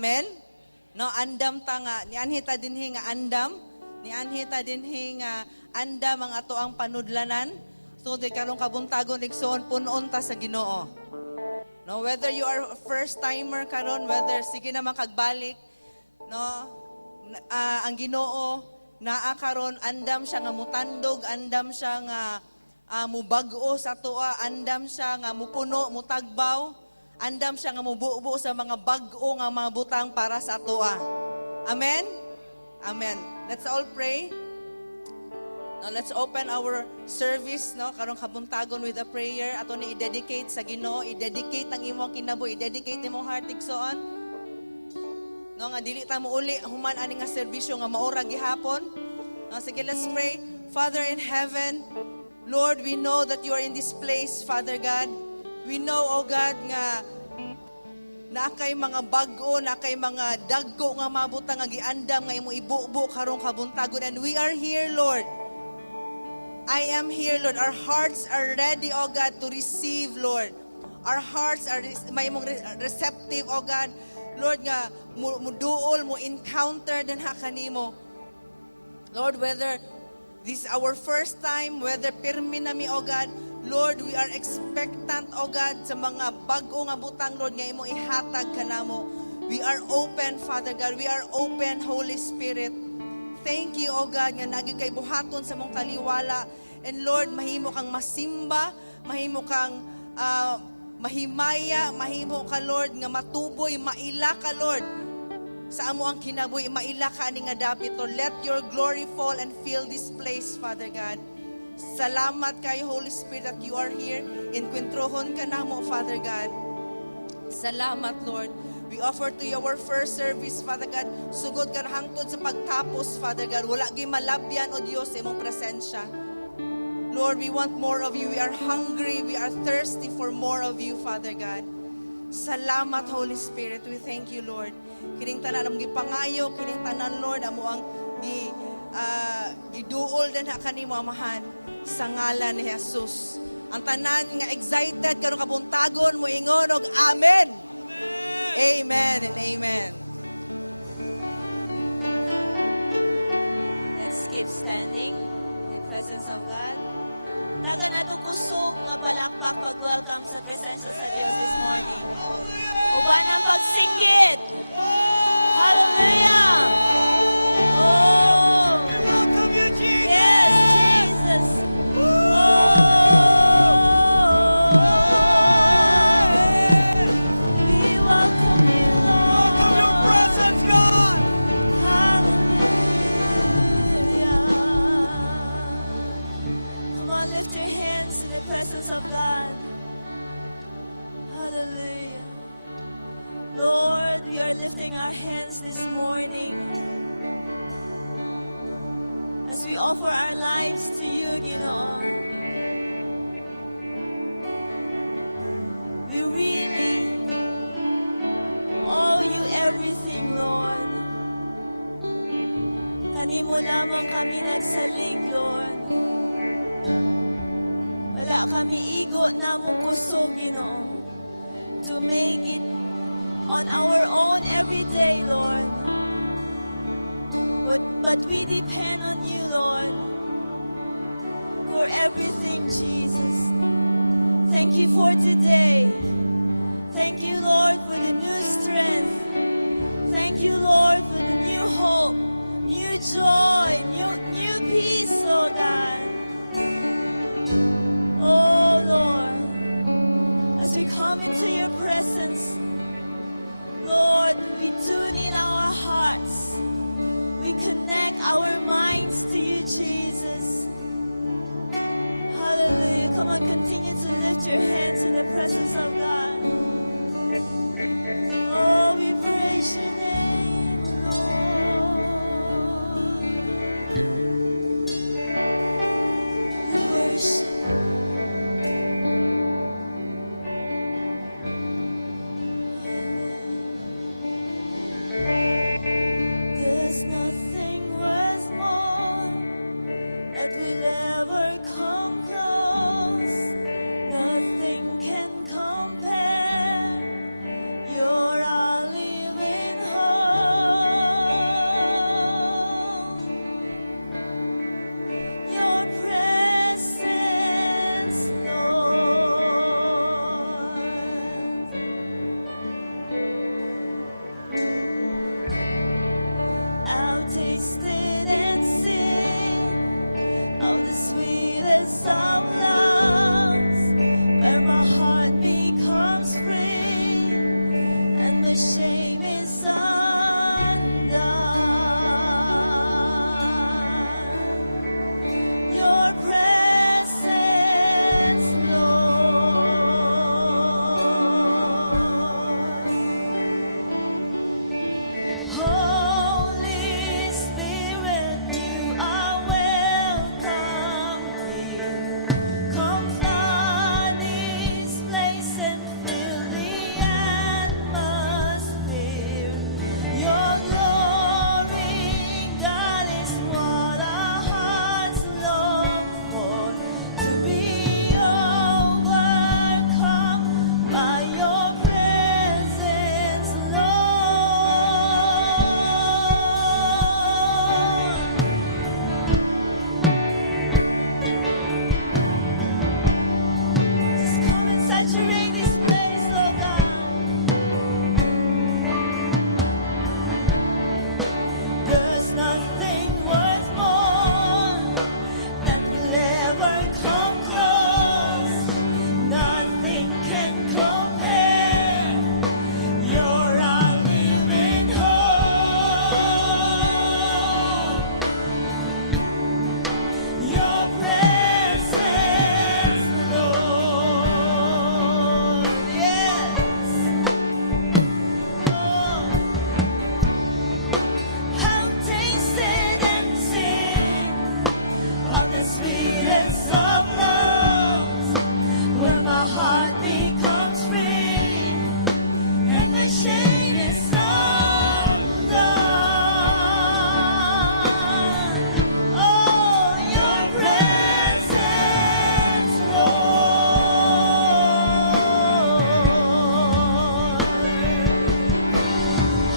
Amen? No, andam pa nga. Yan hita din nga andam. Yan hita din nga andam ang ato ang panudlanan. Kung di karong kabuntagon, igsoon po noon ka sa Ginoo. No, whether you are a first timer karon, whether sige na makagbalik, no, ang Ginoo naa karon andam siya nga mutandog, andam siya nga mubag-o sa tuwa, andam siya nga mupuno, mutagbaw, andam siya nga mubuo sa mga bag-o nga mga butang para sa tuwa. Amen? Amen. Let's all pray. Let's open our service, no? Karong kabuntagon with a prayer atong i-dedicate sa Ginoo, i-dedicate ang imong kinabuhi, i-dedicate imong happy son. No, dili ta uli ang ani nga servisyo nga maura gihapon. Sige, let's pray. Father in heaven, Lord, we know that you are in this place, Father God. We know, oh God, na kay mga bago, na kay mga dagko, mga mabuta nga giandam nga imong ibubo karong kabuntagon. And we are here, Lord. I am here, Lord. Our hearts are ready, oh God, to receive, Lord. Our hearts are receptive, oh God. Lord, mo duol, mo encounter din ha kanimo. Lord, whether this is our first time, whether pirmi nami, oh God, Lord, we are expectant, oh God, sa mga bago nga butang, Lord, na mo ihatag ka namo. We are open, Father God. We are open, Holy Spirit. Thank you, oh God, nga naging kayo buhaton sa mong paniwala. And Lord, mahimo kang masimba, mahimo kang mahimaya, mahimo ka, Lord, na matugoy, maila ka, Lord. Sa amo ang kinabuhi, maila ka ni kadami mo. Let your glory fall and fill this place, Father God. Salamat kay Holy Spirit that you are here. Introhon ka na mo, Father God. Salamat, Lord. We offer to you our first service, Father God. Sugod ka hangtod sa pagtapos, Father God. Wala di malabyan o Diyos sa iyong presensya. Lord, we want more of you. We are hungry. We are thirsty for more of you, Father God. Salamat, Holy Spirit. We thank you, Lord. Piling ka na lang ipangayo. Piling ka na, Lord, ang mga iduhol na nakaning mamahan sa ngalan ni Jesus. Ang tanan nga excited kung kamuntagon mo ingon og amen. Amen and amen. Let's keep standing in the presence of God. Dagan natong kusog nga palakpak pag-welcome sa presensya sa Diyos this morning. Uban ang pagsinggit. Hallelujah! Oh! Yes, Jesus! Come on, lift your hands in the presence of God. Hallelujah. Lord, we are lifting our hands this morning as we offer our lives to you, Ginoon. We really owe you everything, Lord. Kanimo lamang kami nagsalig, Lord. Wala kami igo namong kusog, Ginoon, to make it on our own every day, Lord. But we depend on you, Lord, for everything, Jesus. Thank you for today. Thank you, Lord, for the new strength. Thank you, Lord, for the new hope, new joy, new peace, oh God. Oh, Lord, as we come into your presence, Lord, we tune in our hearts. We connect our minds to you, Jesus. Hallelujah. Come on, continue to lift your hands in the presence of God. Oh, we praise your name, Lord. We worship. the sweetest of loves, where my heart becomes free and my shame is undone. Your presence, Lord. Holy Spirit, you are welcome here. Come flood this place and fill the atmosphere. Your glory, God, is what our hearts long for. To be overcome by your presence, Lord. Just come and saturate this place, Lord God. There's nothing worth more that will ever come close. Nothing can compare. You're our living hope. Your presence, Lord. Yes. Oh. Have tasted and seen of the sweetest of loves, where my heart becomes free and the shame is undone. Oh, your presence, Lord.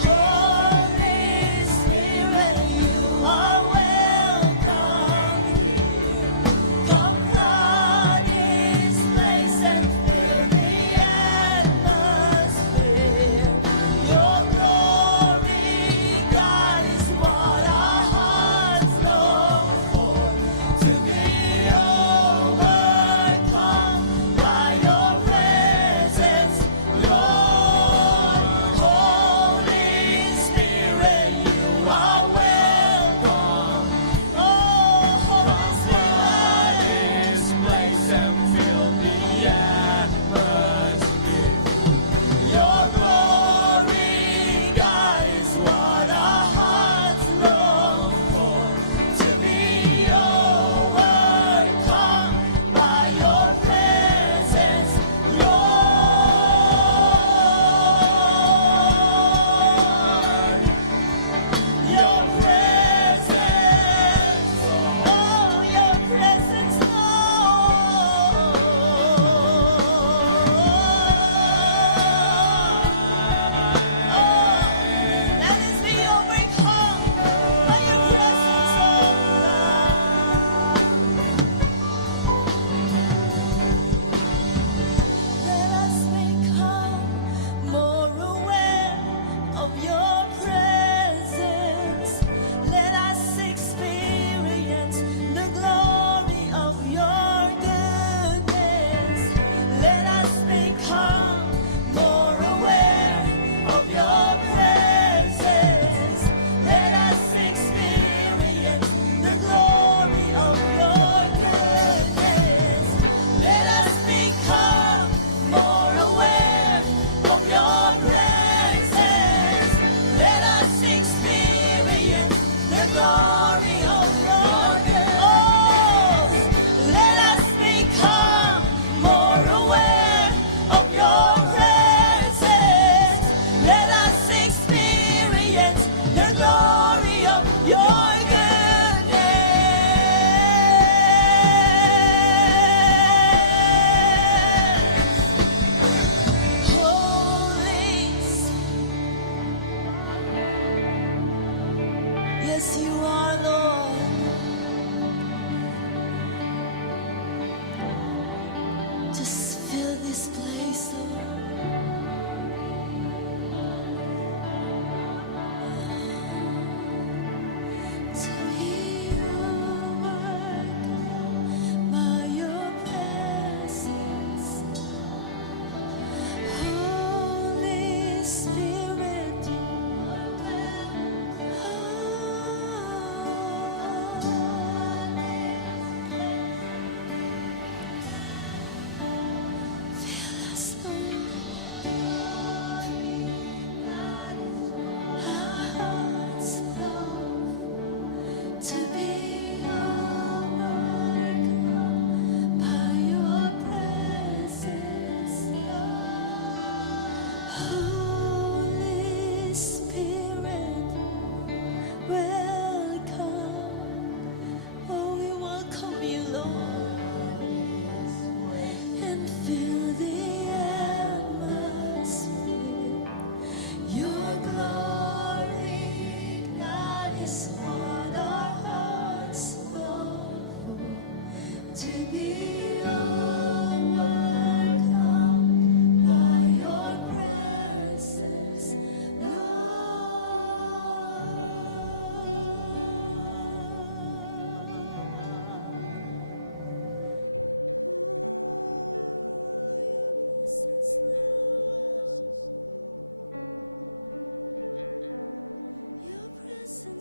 Holy Spirit, you are welcome here. Come flood this place and fill the atmosphere. Your glory, God, is what our hearts long for. To be overcome by your presence, Lord. Holy Spirit, you are welcome. Oh, Holy Spirit, this place and fill the atmosphere. Your glory, God, is what our hearts long for. To be overcome by your presence, Lord. Your presence, oh, your presence, Lord. Let us be overcome by your presence, oh God. Let us become more aware of your presence. Let us experience the glory of your goodness. Let us become more aware of your presence. Let us experience the glory of your goodness. Let us become more aware of your presence. Let us experience the glory of your goodness. Oh, let us become more aware of your presence. Let us experience the glory of your goodness. Holy Yes, you are, Lord. Just fill this place, Lord. To be overcome.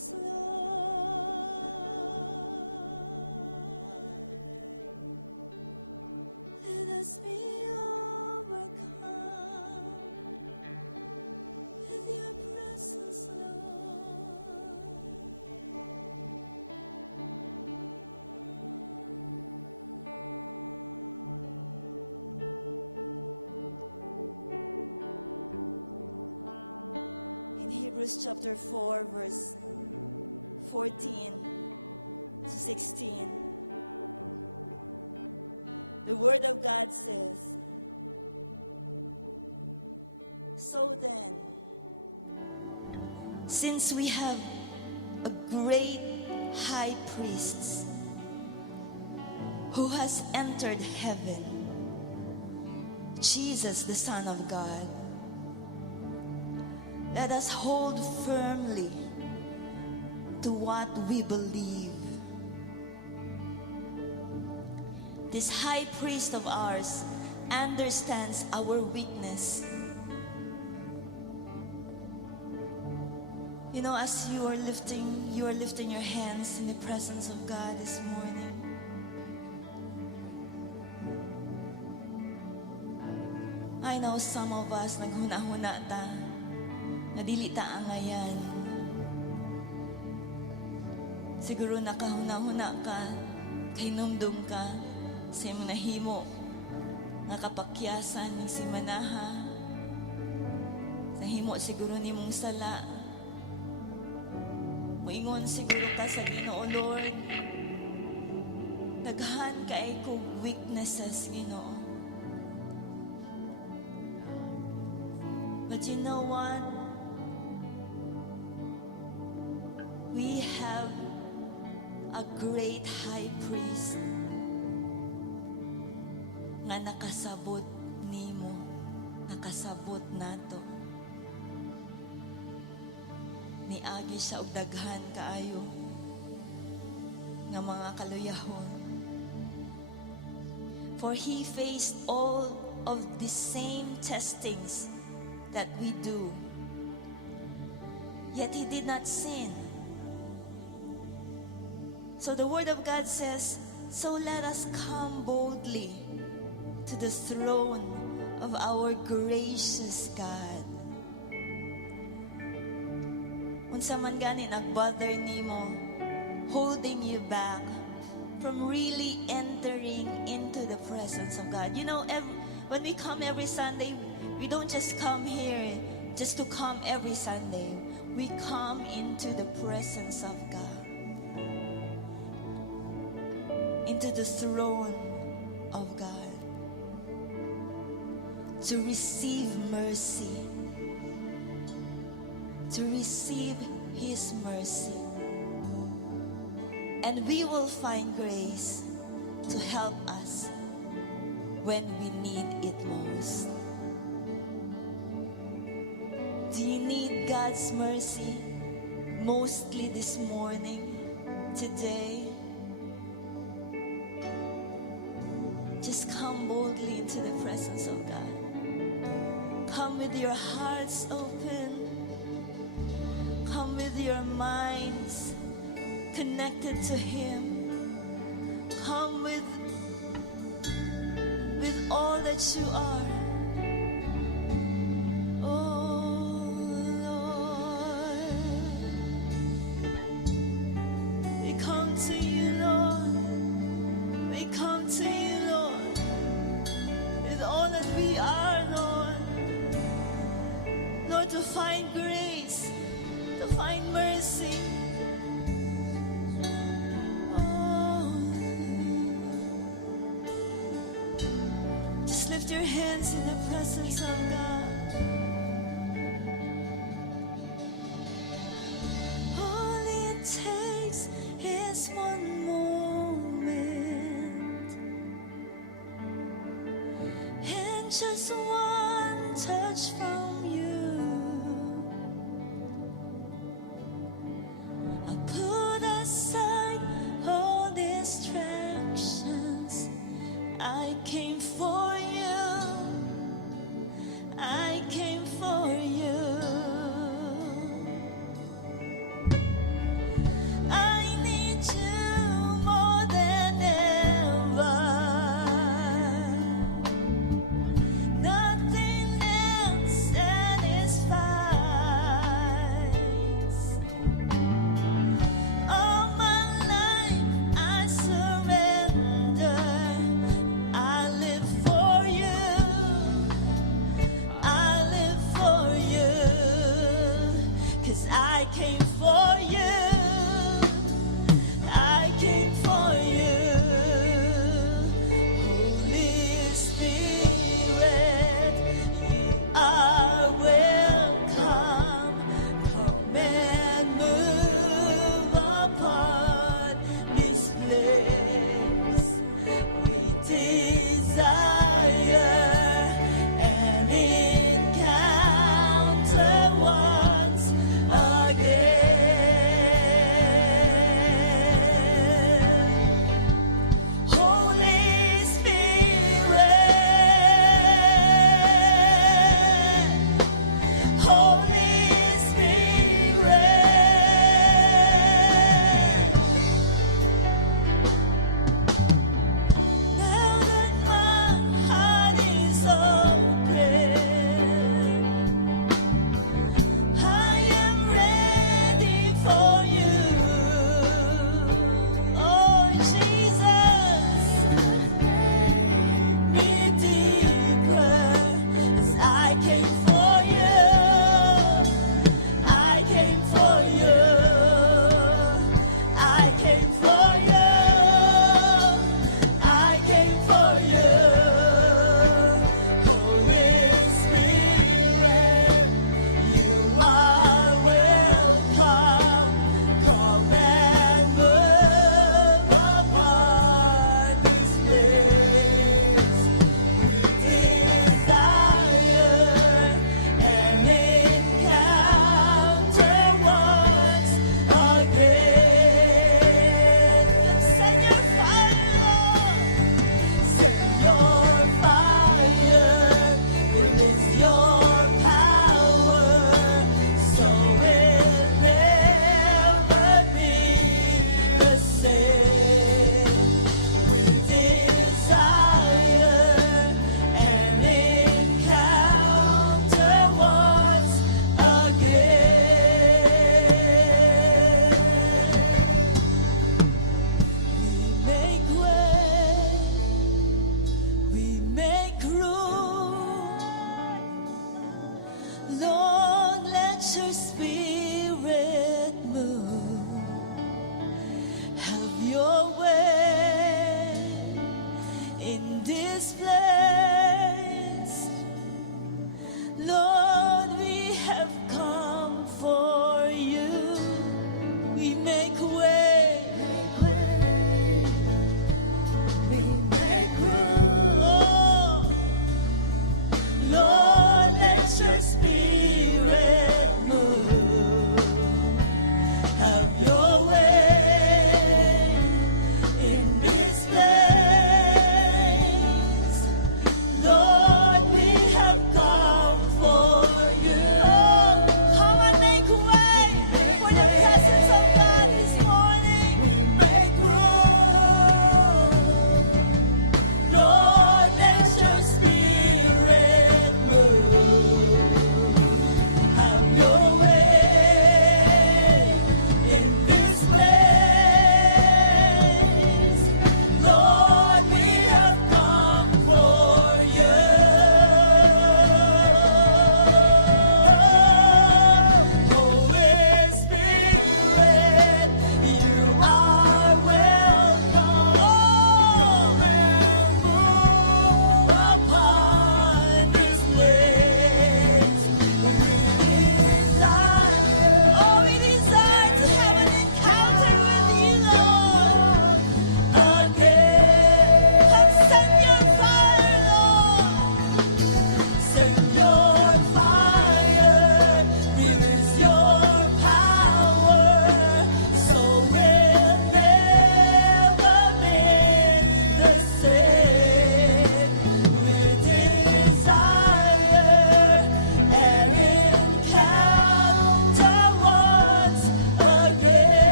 presence, Lord. Let us be overcome with your presence, Lord. In Hebrews chapter 4, verse 14 to 16, the Word of God says, "So then, since we have a great high priest who has entered heaven, Jesus, the Son of God, let us hold firmly to what we believe. This high priest of ours understands our weakness." You know, as you are lifting your hands in the presence of God this morning. I know some of us naghuna-huna ta, nadili ta ang ngayan. Siguro nakahuna-huna ka, kahinumdum ka, sa imong nahimo, nga kapakyasan ng simanaha, nahimo siguro ni mong sala, moingon siguro ka sa Ginoo, Lord, daghan kay ko weaknesses, Ginoo. But you know what? We have a great high priest nga nakasabot nimo, nakasabot nato. Niagi siya og daghan kaayo nga mga kaluyahon. For he faced all of the same testings that we do, yet he did not sin. So the Word of God says, "So let us come boldly to the throne of our gracious God." Unsa man gani nagbother nimo, holding you back from really entering into the presence of God. You know, when we come every Sunday, we don't just come here just to come every Sunday. We come into the presence of God, into the throne of God, to receive mercy, to receive His mercy. And we will find grace to help us when we need it most. Do you need God's mercy mostly this morning, today? Just come boldly into the presence of God. Come with your hearts open. Come with your minds connected to Him. Come with all that you are. Oh Lord, we come to you, Lord. We come to you, Lord, with all that we are, Lord. Lord, to find grace, to find mercy. Just lift your hands in the presence of God. All it takes is one moment and just one touch from you. I put aside all distractions. I came for you. I came for you. 'cause I came for you. I came for you. Holy Spirit, you are welcome. Come and move upon this place. We desire an encounter once again.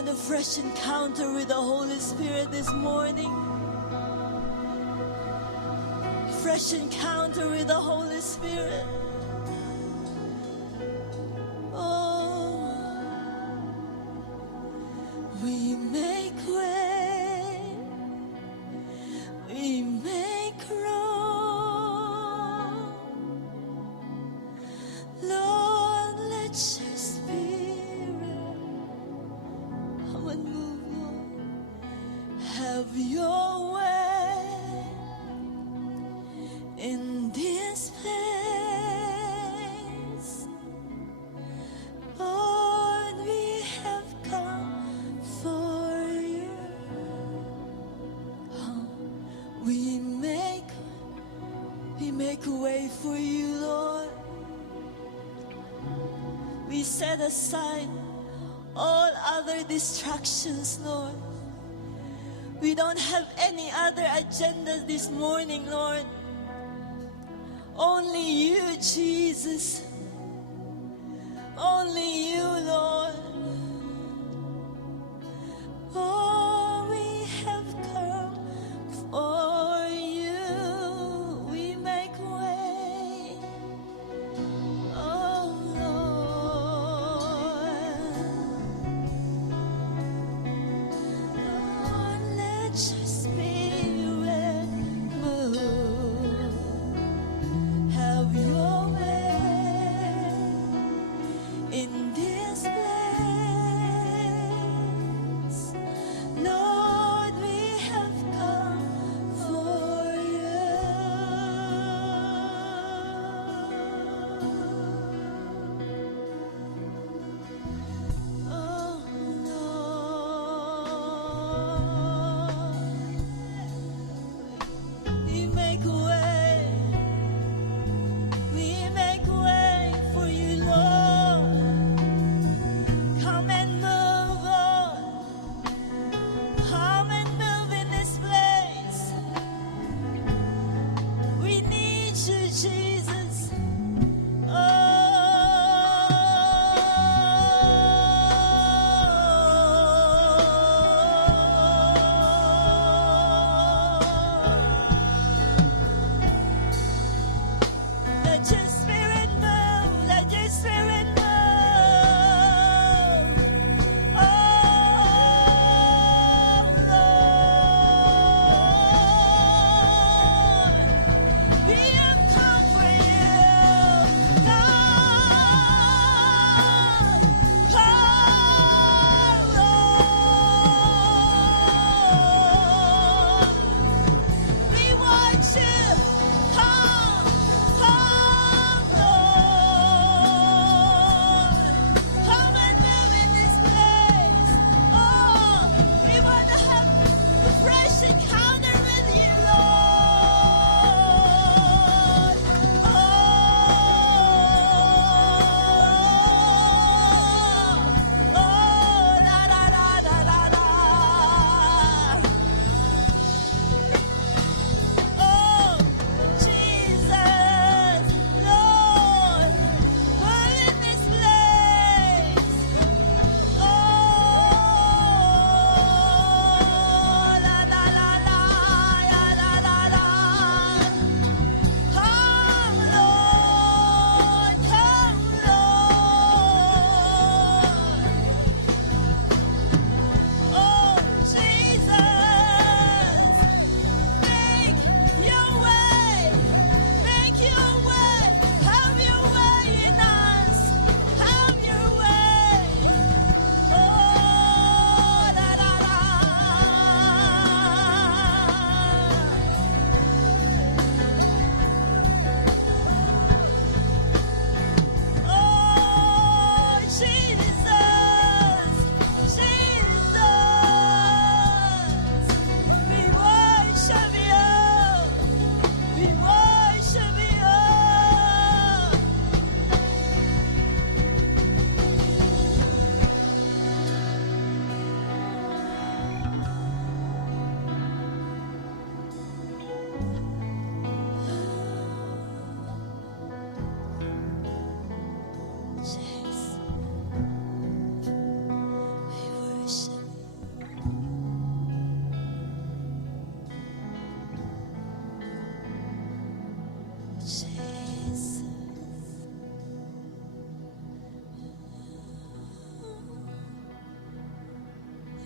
want a fresh encounter with the Holy Spirit this morning? Fresh encounter with the Holy Spirit. Oh, we make way, we make room. Lord, let your Spirit come and move, Lord. Have your way in this place. Lord, we have come for you. Oh, we make a way for you, Lord. We set aside all other distractions, Lord. We don't have any other agenda this morning, Lord. Only you, Jesus. Only you, Lord. Oh, we have come for you. We make way. Oh, Lord. Lord, let your Spirit move. Have your way in this place.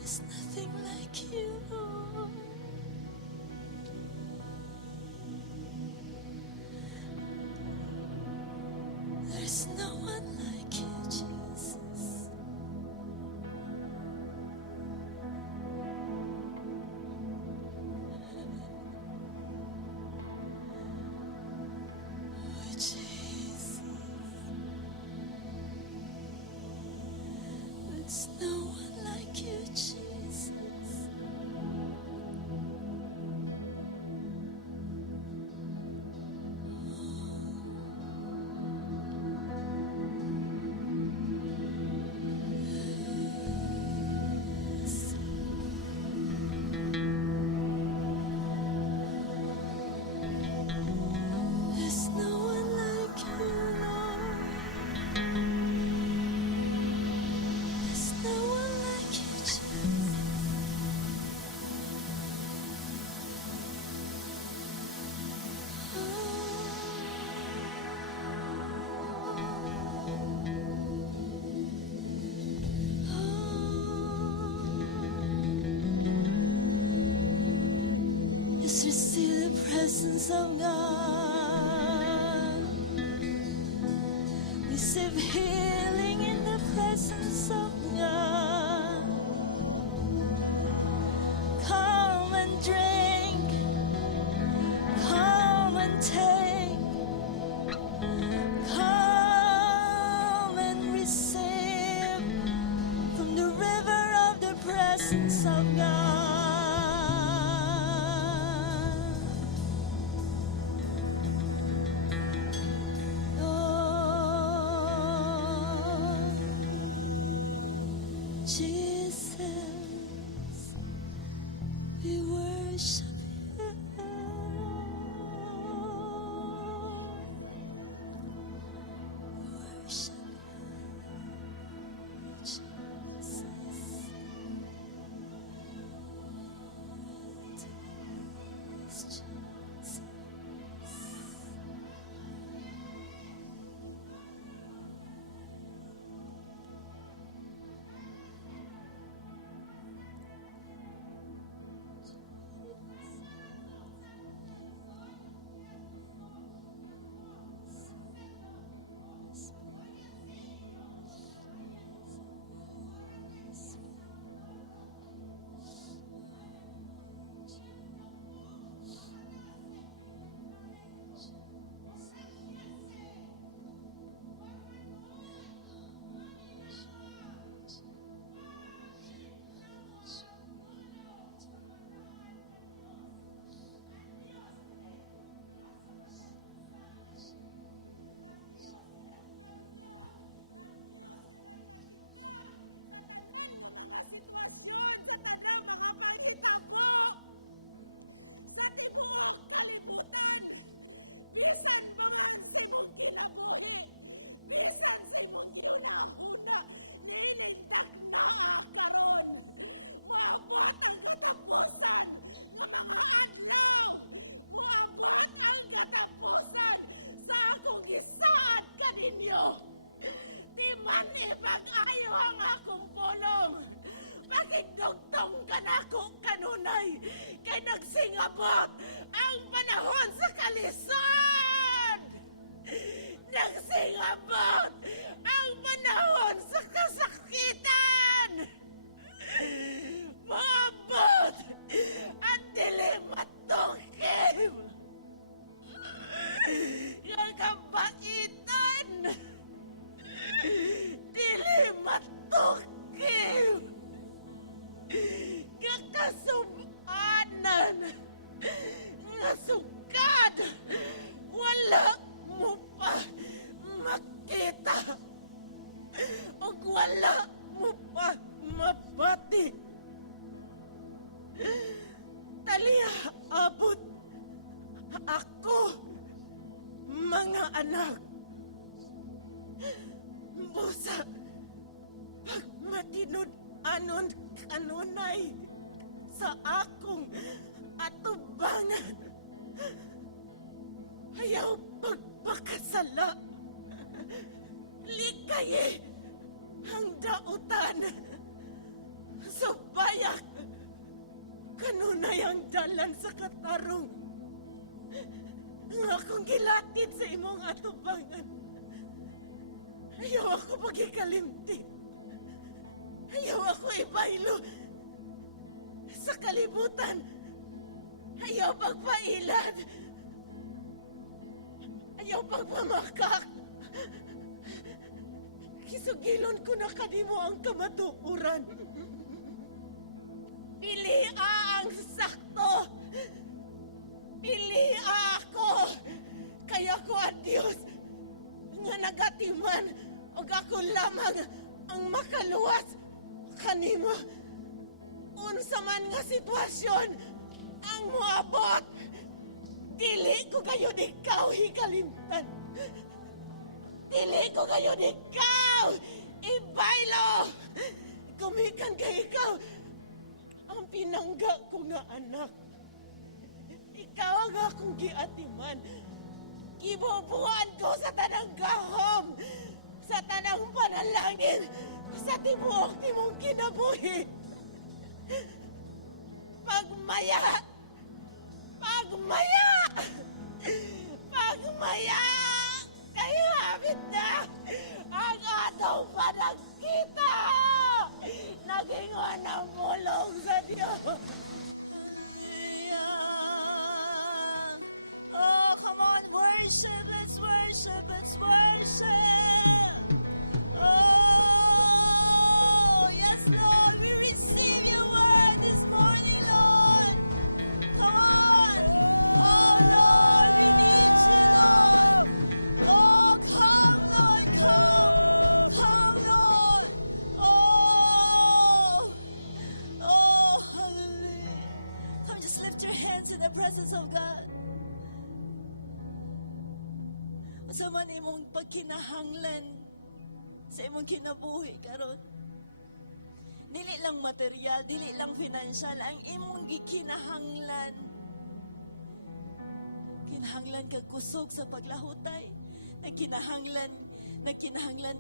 There's nothing like you, Lord. There's no one like you, Jesus. Oh, Jesus. There's no one like you, Jesus. There's no one like you, Lord. There's no one like you, Jesus. Yes, receive the presence of God. Receive healing in the presence of God. Come and drink. Come and take. Come and receive from the river of the presence of God. Oh, Jesus, we worship you. Worship you, Jesus. Jesus. Pakigdugtong ka na akong kanunay, kay nagsingabot ang panahon sa kalisod! Nagsingabot ang panahon sa kasakitan! Maabot at dili matukim! Gagabaitan! Dili matukim! Kakasubanan nga sugad wala mo pa makita ug wala mo pa mabati. Taliha abot ako mga anak busa pag matinud-anon kanunay sa akong atubangan. Ayaw pagpakasala. Likaye ang dautan. Subaya kanunay ang dalan sa katarong. Nga akong gilatid sa imong atubangan. Ayaw ako pagikalimti. Ayaw ako ibaylo sa kalibutan. Ayaw pagpailad. Ayaw pagpamakak. Kisugilon ko na kanimo ang kamatuoran. Pili ang sakto. Pili ako. Kaya ko at Diyos nga nagatiman o ako lamang ang makaluwas kanimo. Unsa man nga sitwasyon ang moabot. Dili ko kayo ikaw hikalimtan. Dili ko kayo ikaw ibaylo. Kumikan ka ikaw ang pinangga ko nga anak. Ikaw ang akong giatiman. Gibubuan ko sa tanang gahom, sa tanang panalangin, sa tibuok timong kinabuhi. Pagmaya! Pagmaya! Pagmaya! Kaya habit na ang atong panagkita! Nagingon ang mulong sa Diyos. Hallelujah. Oh, come on, worship. Let's worship. Let's worship. Oh, yes, Lord. We receive your word this morning, Lord. Come on. Oh, Lord, we need you, Lord. Oh, come, Lord, come. Come, Lord. Oh, oh, hallelujah. Come, just lift your hands in the presence of God. Sa man imong pagkinahanglan sa imong kinabuhi karon. Dili lang material, dili lang financial, ang imong gikinahanglan. Kinahanglan kag kusog sa paglahutay, nagkinahanglan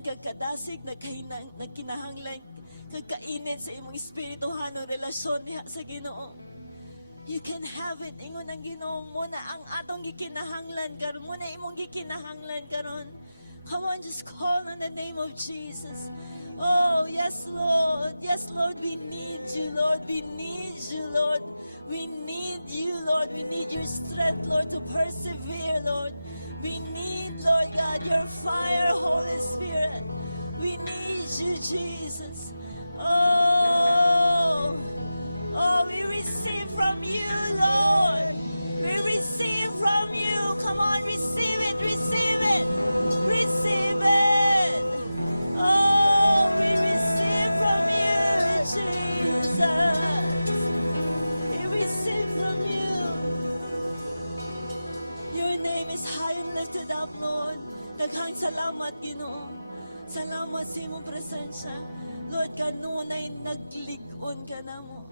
kag kadasig, nagkinahanglan kag kainit sa imong espirituhanong relasyon diha sa Ginoo. You can have it. Ingon ang Ginoo mo na ang atong gikinahanglan karon, mo na imong gikinahanglan karon. Come on, just call on the name of Jesus. Oh, yes, Lord. Yes, Lord, we need you, Lord. We need you, Lord. We need you, Lord. We need your strength, Lord, to persevere, Lord. We need, Lord God, your fire, Holy Spirit. We need you, Jesus. Oh, we receive from you, Lord. We receive from you. Come on, receive it, receive it, receive it. Oh, we receive from you, Jesus. We receive from you. Your name is high and lifted up, Lord. Daghang salamat, Ginoo. Salamat sa imong presensya. Lord, kanunay naglig-on ka namo.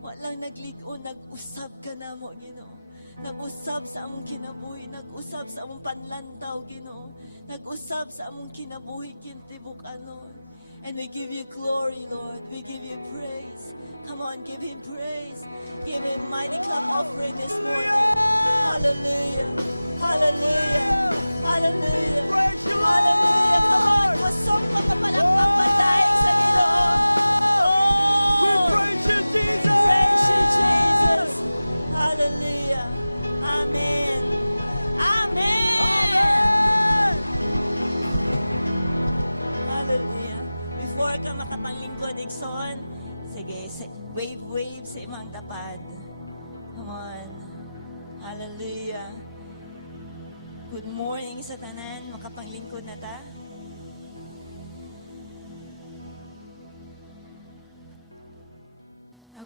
Walang naglig-on, nag-usab ka namo, Ginoo. Nag-usab sa among kinabuhi, nag-usab sa among panlantaw, Ginoo. Nag-usab sa among kinabuhi, kintibukan, Lord. And we give you glory, Lord. We give you praise. Come on, give him praise. Give him mighty clap offering this morning. Hallelujah. Hallelujah. Hallelujah. Hallelujah. Come on, pasok ka sa palakpakan sa Ginoo. Oh, praise you, Jesus. Hallelujah. Amen. Amen. Hallelujah. Before ka makapanglingkod, Ikson, sige, wave sa imang tapad. Come on. Hallelujah. Good morning sa tanan. Makapanglingkod na ta.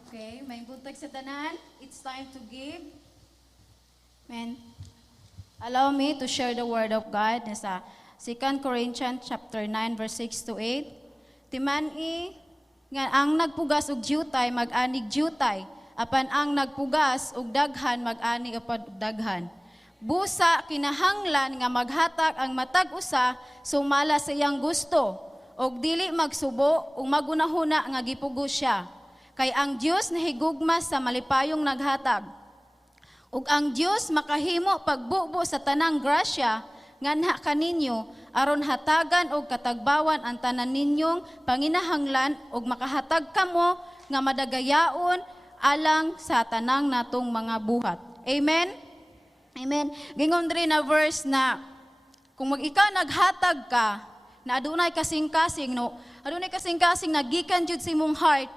Okay, may buntag sa tanan. It's time to give. Amen. Allow me to share the word of God sa 2 Corinthians chapter 9 verse 6 to 8. Timani nga ang nagpugas og jutay mag-anig jutay, apan ang nagpugas og daghan mag-anig upad daghan. Busa kinahanglan nga maghatag ang matag usa sumala sa iyang gusto og dili magsubo ug magunahuna nga gipugos siya. Kay ang Dios nahigugma sa malipayong naghatag. Ug ang Dios makahimo pagbubo sa tanang grasya nganha kaninyo aron hatagan og katagbawan ang tanan ninyong panginahanglan ug makahatag kamo nga madagayaon alang sa tanang natong mga buhat. Amen. Amen. Gingon diri na verse na kung ikaw naghatag ka na adunay kasing-kasing no, adunay kasing-kasing nagikan jud sa imong heart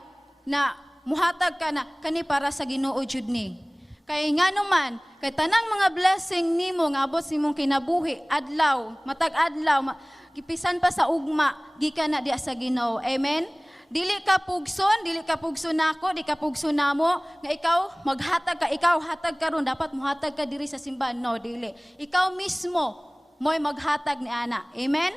na muhatag ka na kani para sa Ginoo jud ni. Kay ngano man kay tanang mga blessing nimo nga abot sa imong kinabuhi adlaw, matag adlaw, gipisan pa sa ugma gikan na diha sa Ginoo. Amen. Dili ka pugson nako, di ka pugson namo nga ikaw maghatag ka, ikaw hatag karon dapat muhatag ka diri sa simbahan. No, dili. Ikaw mismo mo'y maghatag ni ana. Amen.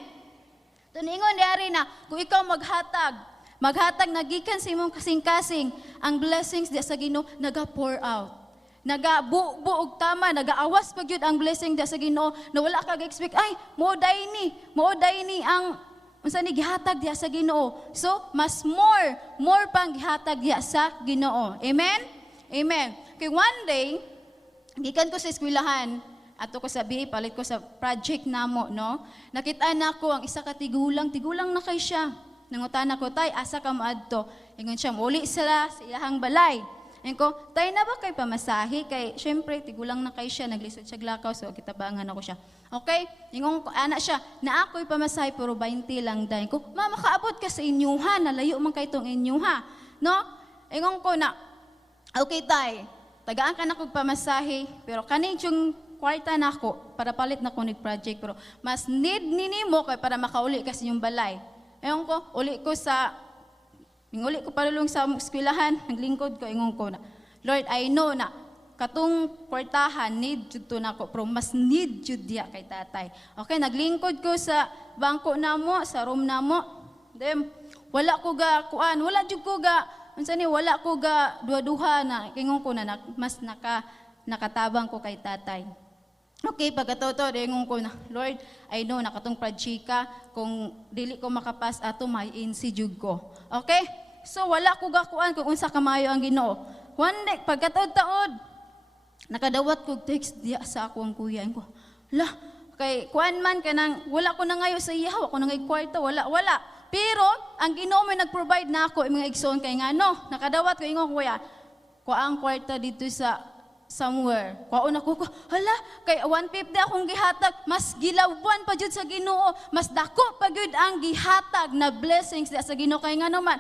Tuningon diari na kung ikaw maghatag nagikan sa imong kasing-kasing, ang blessings diha sa Ginoo naga-pour out. Nagabuog tama, nagaawas pag yun ang blessing diha sa Ginoo na wala ka ga-expect, ay, mooday ni ang unsa ni gihatag diha sa Ginoo. So, mas more pang gihatag diha sa Ginoo. Amen? Amen. Kay one day, gikan ko sa eskwelahan, ato ko sa BA, palit ko sa project namo, no? Nakita na ko ang isa ka tigulang na kay siya. Nangutan ako, tay, asa ka maadto? Ingon siya, muli sila sa iyahang balay. Ingon ko, tay na ba kay pamasahe? Kay, syempre, tigulang na kay siya, naglisod siya glakaw, so kitabangan ako siya. Okay? Ingon ko, anak siya, na ako'y pamasahe, pero 20 lang dahil ko, mama, kaabot ka sa inyuha, nalayo man kay itong inyuha. No? Ingon ko na, okay tay, tagaan ka na kong pamasahe, pero kanin yung kwarta na ako, para palit na ko project, pero mas need ninimo kay para makauli ka sa inyong balay. Ingon ko, uli ko palulong sa eskwelahan, naglingkod ko, ingon ko na, Lord, I know na, katong kwartahan, need jud to nako, pero mas need jud diya kay tatay. Okay, naglingkod ko sa bangko namo, sa room namo. Then, wala ko ga kuan, wala jud ko ga, unsa ni wala ko ga duha-duha na kingon ko na mas nakatabang ko kay tatay. Okay, pagkatoto, ingon ko na, Lord, I know na katong projika, kung dili ko makapas ato, may insi jud ko. Okay? So, wala ko ga kuan kung unsa kamayo ang Ginoo. One day, pagkataod-taod, nakadawat ko text diya sa akong kuya. Ko, lah, kay kuan man kanang wala ko na ngayo sa iya, ako na ngay kwarta, wala. Pero ang Ginoo may nag-provide na ako mga igsoon kay ngano, nakadawat ko ingon kuya. Kuang kwarta dito sa somewhere. Kuaon ako, hala, kay 150 akong gihatag, mas gilawan pa jud sa Ginoo, mas dako pa jud ang gihatag na blessings diya sa Ginoo kay ngano man.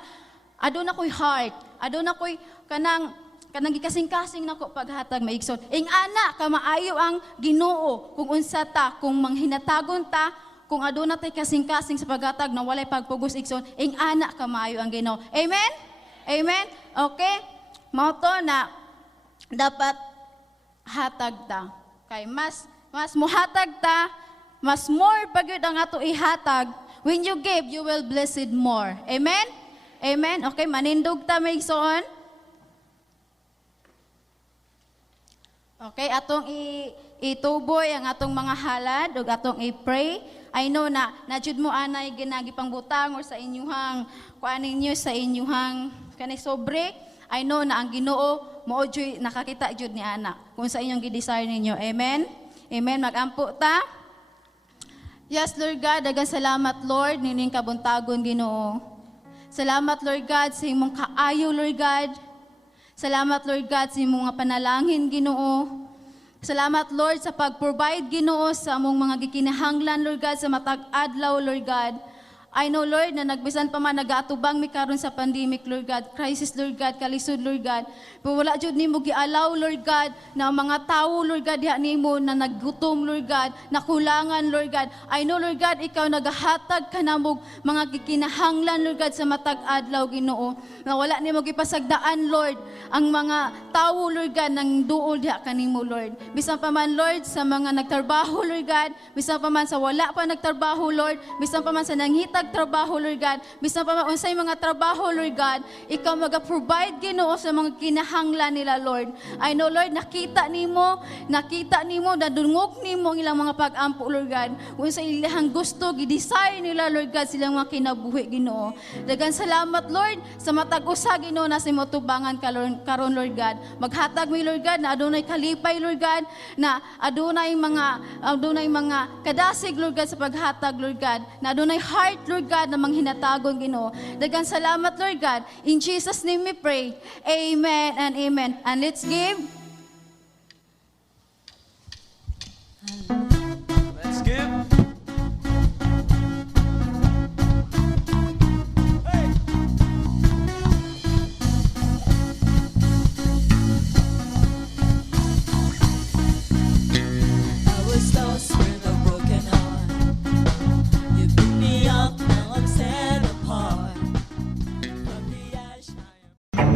Aduna ko'y heart, aduna ko'y kanang gikasing-kasing nako paghatag maigsoon. Ing ana ka maayo ang Ginoo kung unsa ta, kung manghinatagon ta, kung aduna tay kasing-kasing sa paghatag na walay pagpugos igsoon, ing ana ka maayo ang Ginoo. Amen? Amen? Okay? Mao to na dapat hatag ta. Kay mas muhatag ta, mas more pag yun ang ato ihatag. When you give, you will blessed more. Amen? Amen? Okay, manindog ta maigsoon. Okay, atong ituboy ang atong mga halad ug atong i-pray. I know na jud mo anay ginagi pangbutang or sa inyuhang kuan ninyo sa inyuhang kanay sobre. I know na ang Ginoo mao jud nakakita jud ni ana kung sa inyong gi-desire ninyo. Amen. Amen. Magampo ta. Yes, Lord God, daghang salamat Lord nining kabuntagon Ginoo. Salamat Lord God sa imong kaayo Lord God. Salamat, Lord God, sa imong mga panalangin, Ginoo. Salamat, Lord, sa pag-provide, Ginoo, sa among mga gikinahanglan, Lord God, sa matag adlaw, Lord God. I know, Lord, na nagbisan pa man nagaatubang mi karon sa pandemic, Lord God, crisis, Lord God, kalisod, Lord God. Pero wala jud nimo gialaw, Lord God, na mga tawo, Lord God, diha nimo na naggutom, Lord God, nakulangan, Lord God. I know, Lord God, ikaw nagahatag ka namog mga gikinahanglan, Lord God, sa matag adlaw, Ginoo. Na wala nimo gipasagdaan, Lord, ang mga tawo, Lord God, nang duol diha kanimo, Lord. Bisan pa man, Lord, sa mga nagtrabaho, Lord God, bisan pa man sa wala pa nagtrabaho, Lord, bisan pa man sa nanghita maghatag trabaho, Lord God. Bisan pa unsay mga trabaho, Lord God, ikaw mag-provide, Ginoo, sa mga kinahanglan nila, Lord. I know, Lord, nakita nimo, nadungog nimo ang ilang mga pag-ampo, Lord God. Unsa ilang gusto, gi-desire nila, Lord God, silang mga kinabuhi, Ginoo. Dagan salamat, Lord, sa matag usa, Ginoo, na sa motubangan karon, Lord God. Maghatag mi, Lord God, na adunay kalipay, Lord God, na adunay mga kadasig, Lord God, sa paghatag, Lord God, na adunay heart, Lord God, na manghinatagon, Ginoo. Dagan salamat, Lord God. In Jesus' name we pray. Amen and amen. And let's give. Let's give. I was lost with a broken heart. You picked me up, now I'm set apart. From the ash I am.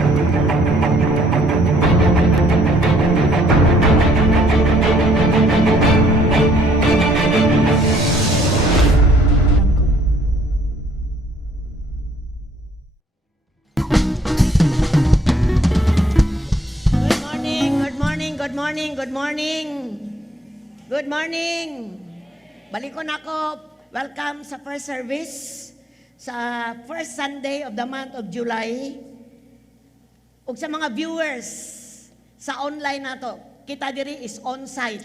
Good morning, good morning, good morning, good morning. Good morning. Balikon ako. Welcome sa first service sa first Sunday of the month of July. Ug sa mga viewers sa online nato, kita diri is on-site.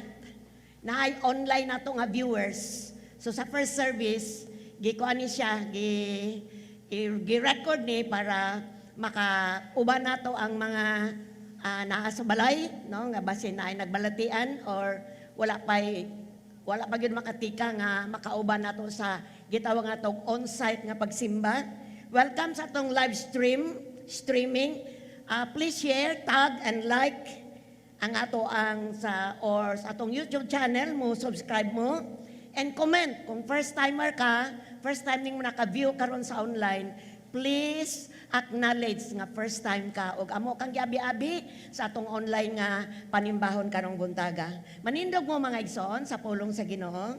Naay online nato nga viewers. So sa first service, gikuan ni siya, gi-record ni para makauban nato ang mga naa sa balay, no, nga basin na ay nagbalatian or wala pa gyud makatika nga makauban nato sa gitawag nga tong on-site nga pagsimba. Welcome sa atong live streaming. Please share, tag and like ang sa atong YouTube channel mo, subscribe mo and comment kung first timer ka, first time ning mo naka-view karon sa online. Please acknowledge nga first time ka ug amo kang giabi-abi sa atong online nga panimbahon karong buntaga. Manindog mo mga igsoon sa pulong sa Ginoo.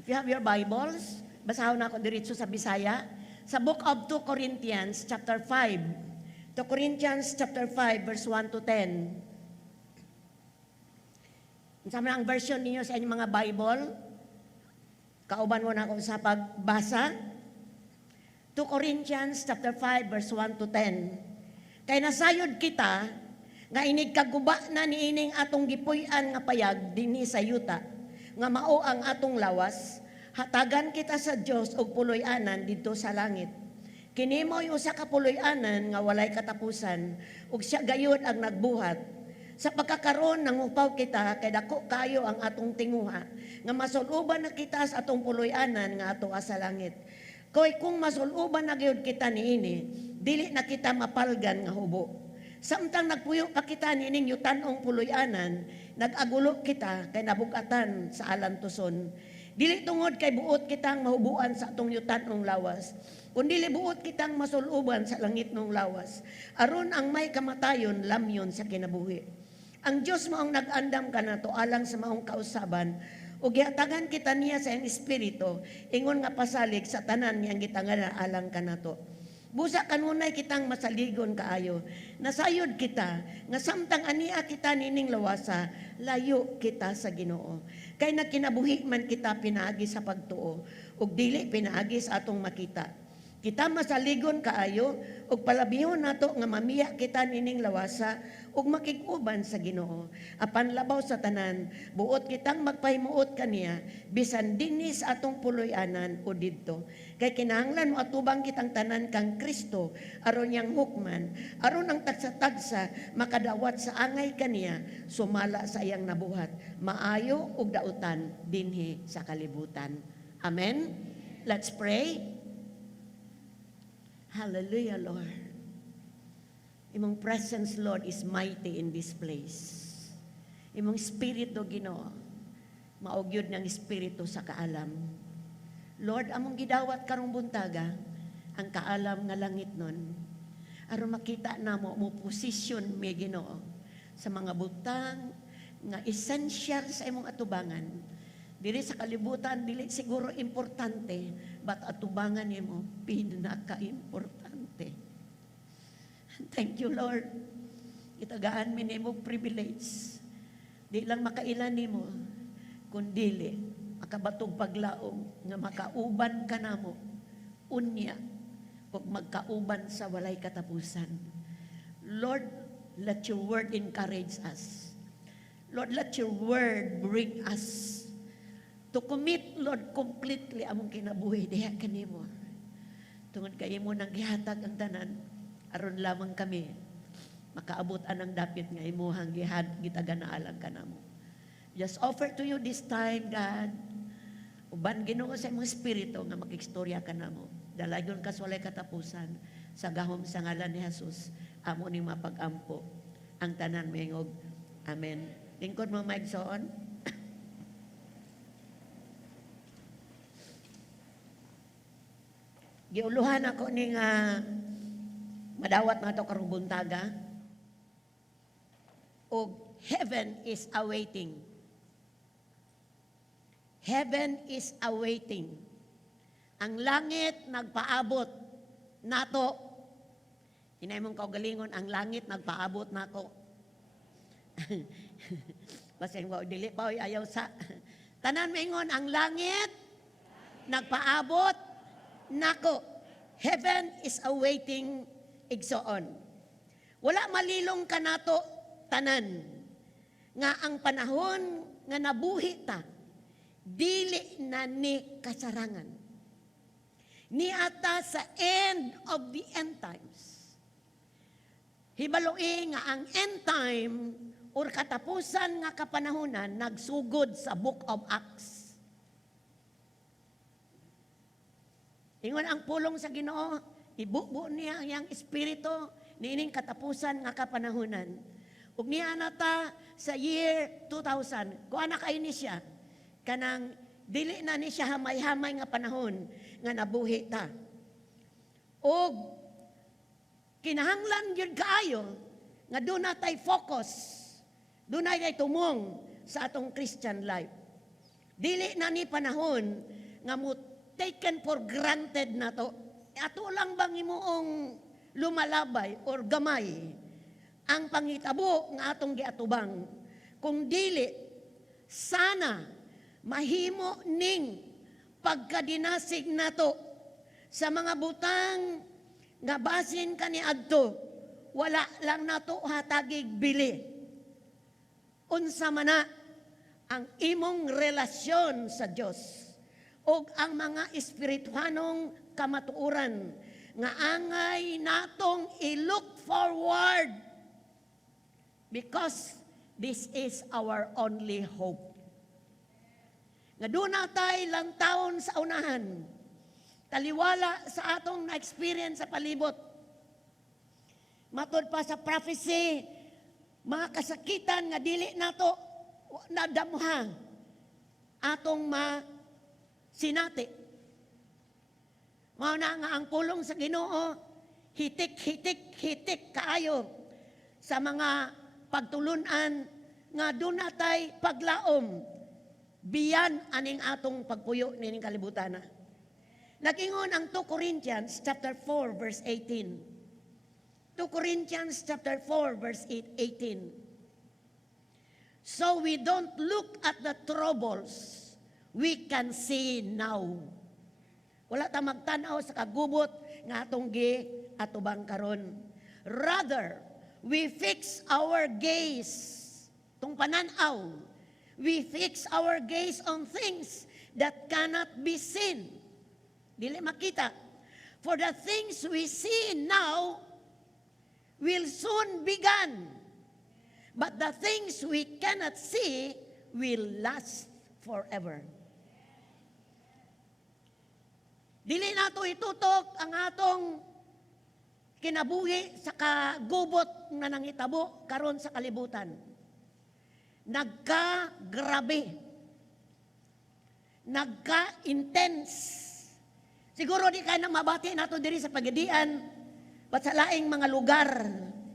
If you have your Bibles, basahon ako diretso sa Bisaya sa book of 2 Corinthians chapter 5. 2 Corinthians chapter 5 verse 1 to 10. Unsa man ang version ninyo sa inyong mga Bible? Kauban mo na ako sa pagbasa. 2 Corinthians chapter 5 verse 1 to 10. Kay nasayod kita nga inig kaguba na niining atong gipuy-an nga payag dinhi sa yuta nga mao ang atong lawas, hatagan kita sa Dios og puloy-anan didto sa langit. Kini mo'y usa ka puloy-anan nga walay katapusan ug siya gayud ang nagbuhat. Sa pagkakaroon nangupaw kita kay dako kayo ang atong tinguha nga masuluban na kita sa atong puloy-anan nga ato sa langit. Kung masuluban na gyud kita niini, dili na kita mapalgan nga hubo. Samtang nagpuyo pa kita niining yutan-ong puloy-anan, nag-agulo kita kay nabugatan sa alantuson. Dili tungod kay buot kitang mahubuan sa atong yutan-ong lawas, kundi buot kitang masuluban sa langit ng lawas. Aron ang may kamatayon lamyon sa kinabuhi. Ang Diyos mo ang nag-andam ka na to alang sa maong kausaban, ug giatagan kita niya sa iyang espiritu, ingon nga pasalig sa tanan niyang gitangan alang ka na to. Busa kanunay kitang masaligon kaayo. Nasayod kita, nga samtang ania kita nining lawasa, layo kita sa Ginoo. Kay nagkinabuhi man kita pinaagi sa pagtuo, ug dili pinaagi sa atong makita. Kita masaligon kaayo, ug palabihon nato nga mamiya kita nining lawasa, ug makig-uban sa Ginoo. Apan labaw sa tanan, buot kitang magpahimuot kaniya, bisan dinhi sa atong puloy-anan o didto. Kay kinahanglan mo atubang kitang tanan kang Kristo, aron yang hukman, aron ang tagsa-tagsa makadawat sa angay kaniya, sumala sa iyang nabuhat, maayo ug dautan dinhi sa kalibutan. Amen. Let's pray. Hallelujah, Lord. Imong presence, Lord, is mighty in this place. Imong Espiritu, Ginoo, maugyod ng Espiritu sa kaalam. Lord, among gidawat karong buntaga, ang kaalam nga langit nun, aron makita namo mo posisyon mi, Ginoo, sa mga butang nga essential sa imong atubangan, Dili sa kalibutan, dili siguro importante, but atubangan nimo pinaka-importante. Thank you, Lord. Itagaan mi nimo privilege. Di lang makailan nimo, kundili makabatog paglaom nga makauban ka namo unya ug magkauban sa walay katapusan. Lord, let your word encourage us. Lord, let your word bring us to commit, Lord, completely among kinabuhi diha kanimo. Tungod kay imo nang gihatag ang tanan, aron lamang kami makaabot anang dapit nga imuhang gitaganaalan kanamo. Just offer to you this time, God. Uban Ginoo sa imong espiritu nga makikstorya kanamo. Dalagon ka sa walay katapusan sa gahom sa ngalan ni Jesus. Amo ning mapag-ampo ang tanan mingog. Amen. Lingkod mo maigsoon. Giuluhan ako ning madawat nga to karong buntaga. O heaven is awaiting. Heaven is awaiting. Ang langit nagpaabot nato. Hinay mong kaugalingon, ang langit nagpaabot nato. Basin ko, dili pa ayaw sa. Tanan mingon, ang langit nagpaabot nako. Heaven is awaiting igsoon. Wala malilong ka nato tanan nga ang panahon nga nabuhi ta dili na ni kasarangan. Ni ata sa end of the end times. Hibaloi nga ang end time or katapusan nga kapanahonan nagsugod sa Book of Acts. Ingon ang pulong sa Ginoo, ibubo niya ang iyang espiritu niining katapusan nga kapanahonan. Ug niya nata sa year 2000, kuan na kaini siya kanang dili na ni siya hamay-hamay nga panahon nga nabuhi ta. Ug kinahanglan gyud kaayo nga doon natay focus, doon natay tumong sa atong Christian life. Dili na ni panahon nga mo taken for granted na to. Ato lang bang imuong lumalabay or gamay ang pangitabo nga atong giatubang. Kung dili, sana mahimo ning pagkadinasig nato sa mga butang nga basin kaniadto, wala lang nato hatagig bili. Unsa man na ang imong relasyon sa Dios o ang mga espirituhanong kamatuoran nga angay natong i-look forward because this is our only hope. Nga doon natay lang taon sa unahan, taliwala sa atong na-experience sa palibot. Matod pa sa prophecy, mga kasakitan nga dili nato nadamuha atong sinati. Mao na nga ang pulong sa Ginoo, hitik kaayo sa mga pagtulunan nga doon natay paglaom biyan aning atong pagpuyo nining kalibutan. Nagingon ang 2 Corinthians chapter 4 verse 18. 2 Corinthians chapter 4 verse 18. So we don't look at the troubles we can see now. Wala ta magtanaw sa kagubot nga atong atubang karon. Rather, we fix our gaze, tung pananaw, we fix our gaze on things that cannot be seen. Dili makita. For the things we see now will soon be gone. But the things we cannot see will last forever. Dili nato itutok ang atong kinabuhi sa kagubot nga nangitabo karon sa kalibutan. Nagka-grabe. Nagka-intense. Siguro di ka nang mabati nato diri sa Pagadian, but sa laing mga lugar,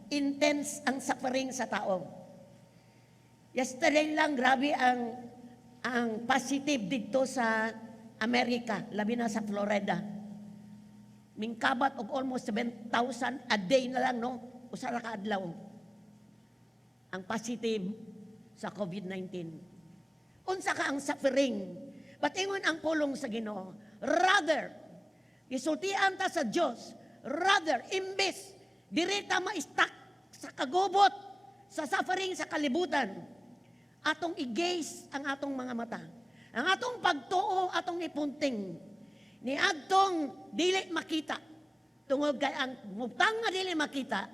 intense ang suffering sa tao. Yesterday lang, grabe ang ang positive dito sa Amerika, labi na sa Florida. Mingkabat og almost 7,000 a day na lang, no? Usa ra ka adlaw. Ang positive sa COVID-19. Unsa ka ang suffering? Batingon ang pulong sa Ginoo. Rather, isultian ta sa Dios. Rather, imbes diri ta ma-stuck sa kagubot, sa suffering sa kalibutan, atong i-gaze ang atong mga mata. Ang atong pagtuo, atong ipunting. Ni adtong dili makita. Tungod kay ang butang nga dili makita,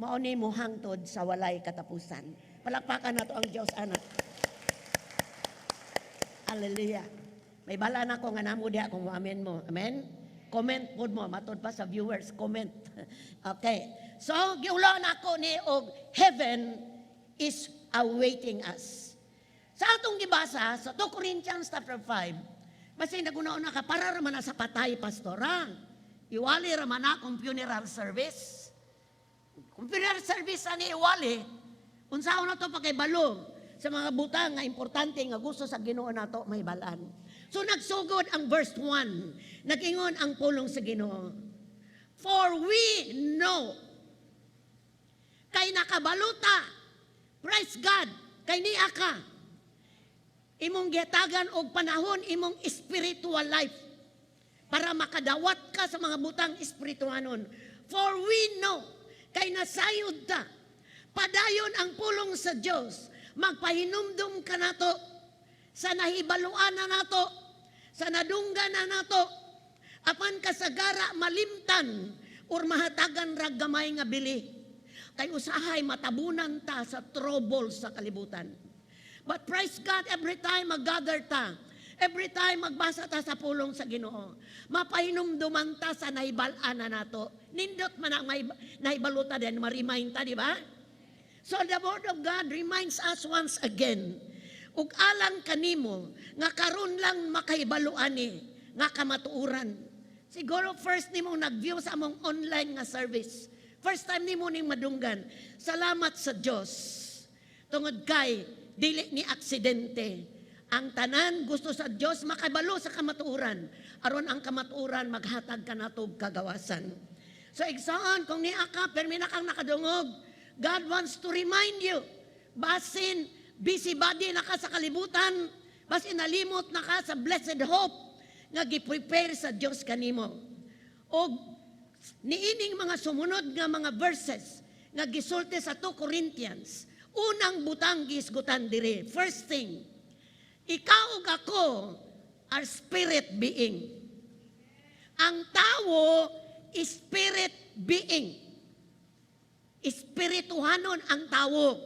mao ni mo hangtod sa walay katapusan. Palakpakan nato ang Dios, anak. Hallelujah. May bala na ko nga namo diha kung amen mo. Amen? Comment po mo. Matod pa sa viewers. Comment. Okay. So, giulaan ako ni og heaven is awaiting us. Sa atong gibasa, sa 2 Corinthians chapter 5, basta nagunaon na ka, para raman na sa patay, pastora. Iwali raman na kung funeral service. Kung funeral service ani iwali, unsaon na to pagkaibalo sa mga butang nga importante nga gusto sa Ginoo nato may balaan. So nagsugod ang verse 1. Nagingon ang pulong sa Ginoo. For we know, kay nakabaluta, praise God, kay niya ka, imong gitagan og panahon, imong spiritual life, para makadawat ka sa mga butang espirituanon. For we know, kay nasayod ta, padayon ang pulong sa Dios, magpahinumdum ka nato, sa nahibaluan na nato, sa nadunggan na nato, apan kasagara malimtan, or mahatagan rag gamay nga bili. Kay usahay matabunan ta sa trouble sa kalibutan. But praise God, every time mag-gather ta, every time magbasa ta sa pulong sa Ginoo, mapahinumduman ta sa nahibalaan na nato. Nindot man ang nahibaluta din, ma-remind ta, di ba? So the Word of God reminds us once again, ug alang kanimo, nga karon lang makahibaluan ni, nga kamatuuran. Siguro first nimo nag-view sa among online nga service. First time nimo ning madunggan. Salamat sa Dios. Tungod kay dili ni aksidente. Ang tanan gusto sa Dios makabalo sa kamatuuran. Aron ang kamatuuran maghatag kanatog kagawasan. So igsoon kung niya ka permi na kang nakadungog, God wants to remind you. Basin busy body na ka sa kalibutan, basin nalimot na ka sa blessed hope nga gi-prepare sa Dios kanimo. Og niining mga sumunod nga mga verses nga gisulti sa 2 Corinthians, unang butang gisgutan diri. First thing, ikaw ug ako are spirit being. Ang tao is spirit being. Espirituhanon ang tao.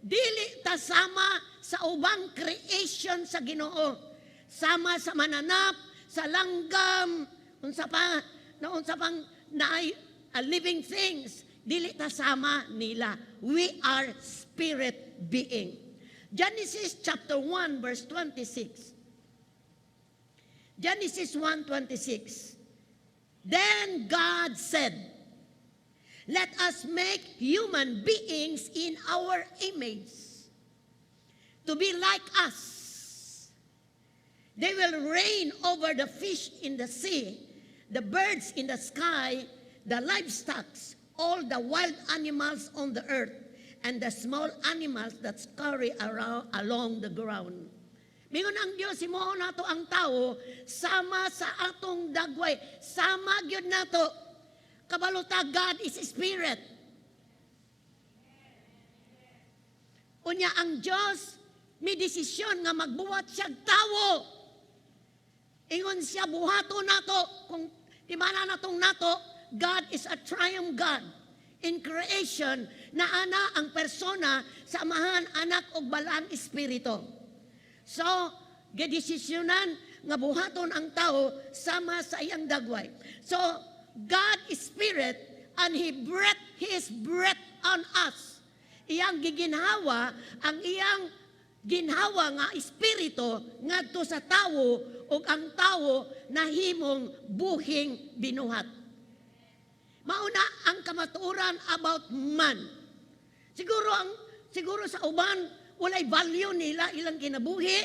Dili ta sama sa ubang creation sa Ginoo. Sama sa mananap, sa langgam, unsa pang naay living things. Dili ta sama nila. We are spirit being. Genesis chapter 1 verse 26. Genesis 1:26. Then God said, let us make human beings in our image, to be like us. They will reign over the fish in the sea, the birds in the sky, the livestock, all the wild animals on the earth, and the small animals that scurry around along the ground. Mingon ang Dios, himuon nato ang tao sama sa atong dagway, sama gyud nato. Kabaluta, God is spirit. Unya ang Dios may desisyon nga magbuhat siyang tao. Ingon siya buhato nato kung timana natong nato, God is a triumph God. In creation, na ana ang persona sa amahan, anak o balang espiritu. So, gedesisyonan nga buhaton ang tao sama sa iyang dagway. So, God is spirit and He breathed His breath on us. Iyang giginhawa, ang iyang ginhawa nga espiritu ngadto sa tao ug ang tao nahimong buhing binuhat. Mauna ang kamatuoran about man. Siguro sa uban walay value nila ilang kinabuhi,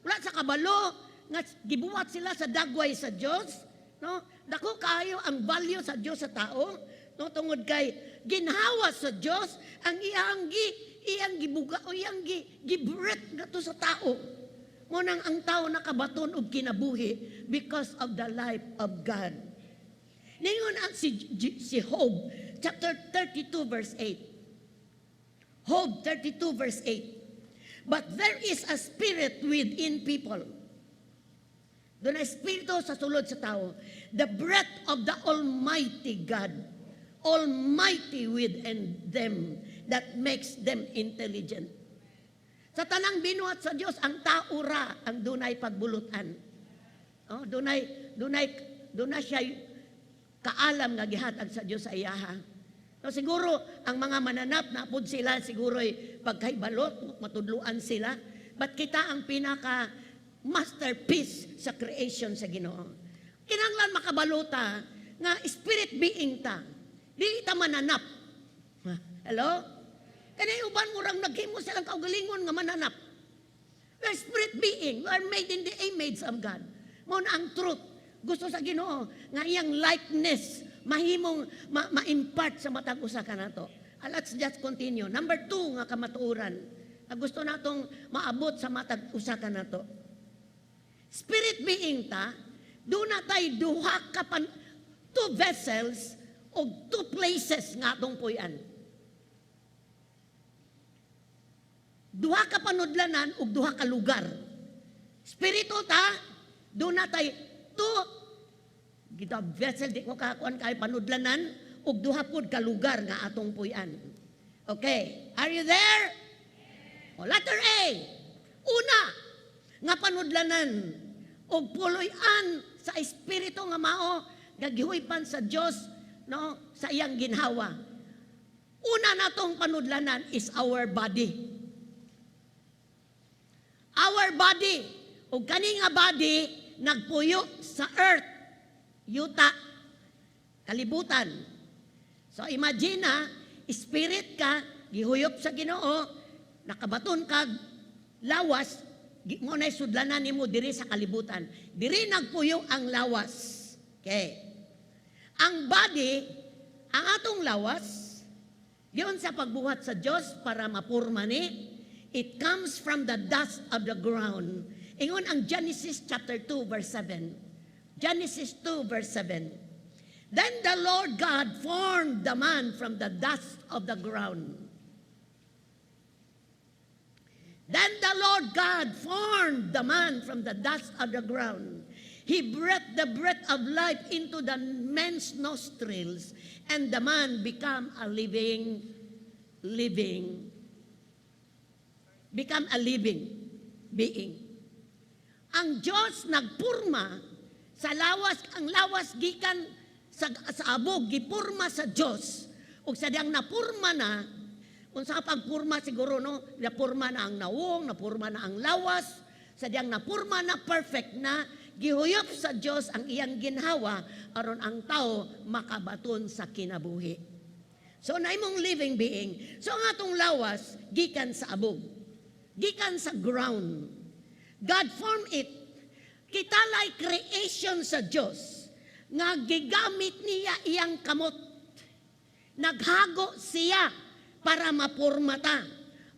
Wala sa kabalo nga gibuhat sila sa dagway sa Dios, no? Dako kayo ang value sa Dios sa tao, no? Tungod kay ginhawa sa Dios ang iyang gibuga o iyang gibret nato sa tao. Ngunang ang tao nakabaton og kinabuhi because of the life of God. Ningon ang si Job, chapter 32 verse 8. Job 32 verse 8. But there is a spirit within people. Doon ay espiritu sa sulod sa tao. The breath of the Almighty God. Almighty within them that makes them intelligent. Sa tanang binuhat sa Dios ang tao ra ang dunay pagbulutan. Oh, dunay siya kaalam nga gihatag sa Dios sa iyaha. No, siguro ang mga mananap na pud sila siguro ay pagkaibalot, matudluan sila. But kita ang pinaka masterpiece sa creation sa Ginoo. Kinahanglan makabalota nga spirit being ta. Di ta mananap. Hello? Kani uban mo rang naghimo silang kaugalingon nga mananap. We are spirit being. We are made in the image of God. Mao na ang truth. Gusto sa Ginoo nga iyang likeness mahimong ma-impart sa matag usa ka nato. Let's just continue. Number 2 nga kamatuoran na gusto natong maabot sa matag usa ka nato. Spirit being ta, do na tay duha ka two vessels o two places nga atong puy-an. Duha ka panudlanan o duha ka lugar. Spirito ta, do na tay two kita vessel di ko kakuan kay panudlanan ug duha pud ka lugar nga atong puy-an. Okay, are you there? O, letter A. Una, nga panudlanan ug puloy-an sa espiritu nga mao nga gihuypan sa Dios, no, sa iyang ginhawa. Una natong panudlanan is our body. Our body, ug kani nga body nagpuyo sa earth. Yuta, kalibutan. So imagine na, spirit ka, gihuyop sa Ginoo, nakabaton ka, lawas, mo na'y sudlanan nimo diri sa kalibutan. Diri nagpuyo ang lawas. Okay. Ang body, ang atong lawas, yun sa pagbuhat sa Diyos para mapurma ni, it comes from the dust of the ground. Ingon ang Genesis chapter 2 verse 7. Genesis 2 verse 7. Then the Lord God formed the man from the dust of the ground. Then the Lord God formed the man from the dust of the ground. He breathed the breath of life into the man's nostrils, and the man became a living being. Ang Diyos nagpurma sa lawas, ang lawas gikan sa abog, gipurma sa Diyos. O sa diyang napurma na, kung sa pagpurma siguro, no, napurma na ang nawong, napurma na ang lawas, sa diyang napurma na perfect na, gihuyop sa Diyos ang iyang ginhawa, aron ang tao makabaton sa kinabuhi. So, naimong living being. So, ang atong lawas, gikan sa abog. Gikan sa ground. God formed it. Kita lay creation sa Diyos nga gigamit niya iyang kamot. Naghago siya para mapurmata.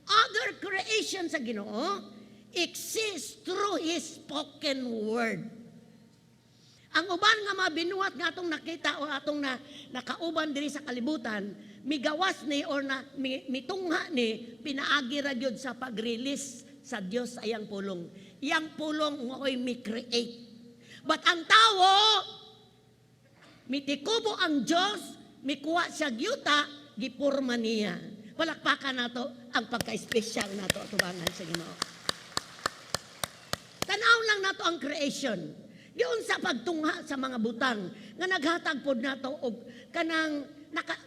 Other creation sa Ginoo exists through His spoken word. Ang uban nga mabinuhat nga atong nakita o atong nakauban diri sa kalibutan, migawas ni or mitungha ni pinaagi ra gyud sa pag-release sa Dios sa iyang pulong. Iyang pulong ngoy mi-create. But ang tao, mitikubo ang Diyos, mikuha siya gyuta, gipurma niya. Palakpakan nato ang pagka-espesyal nato tubangan sa Ginoo. Tanaw lang nato ang creation. Diyon sa pagtungha sa mga butang nga naghatag pod nato og kanang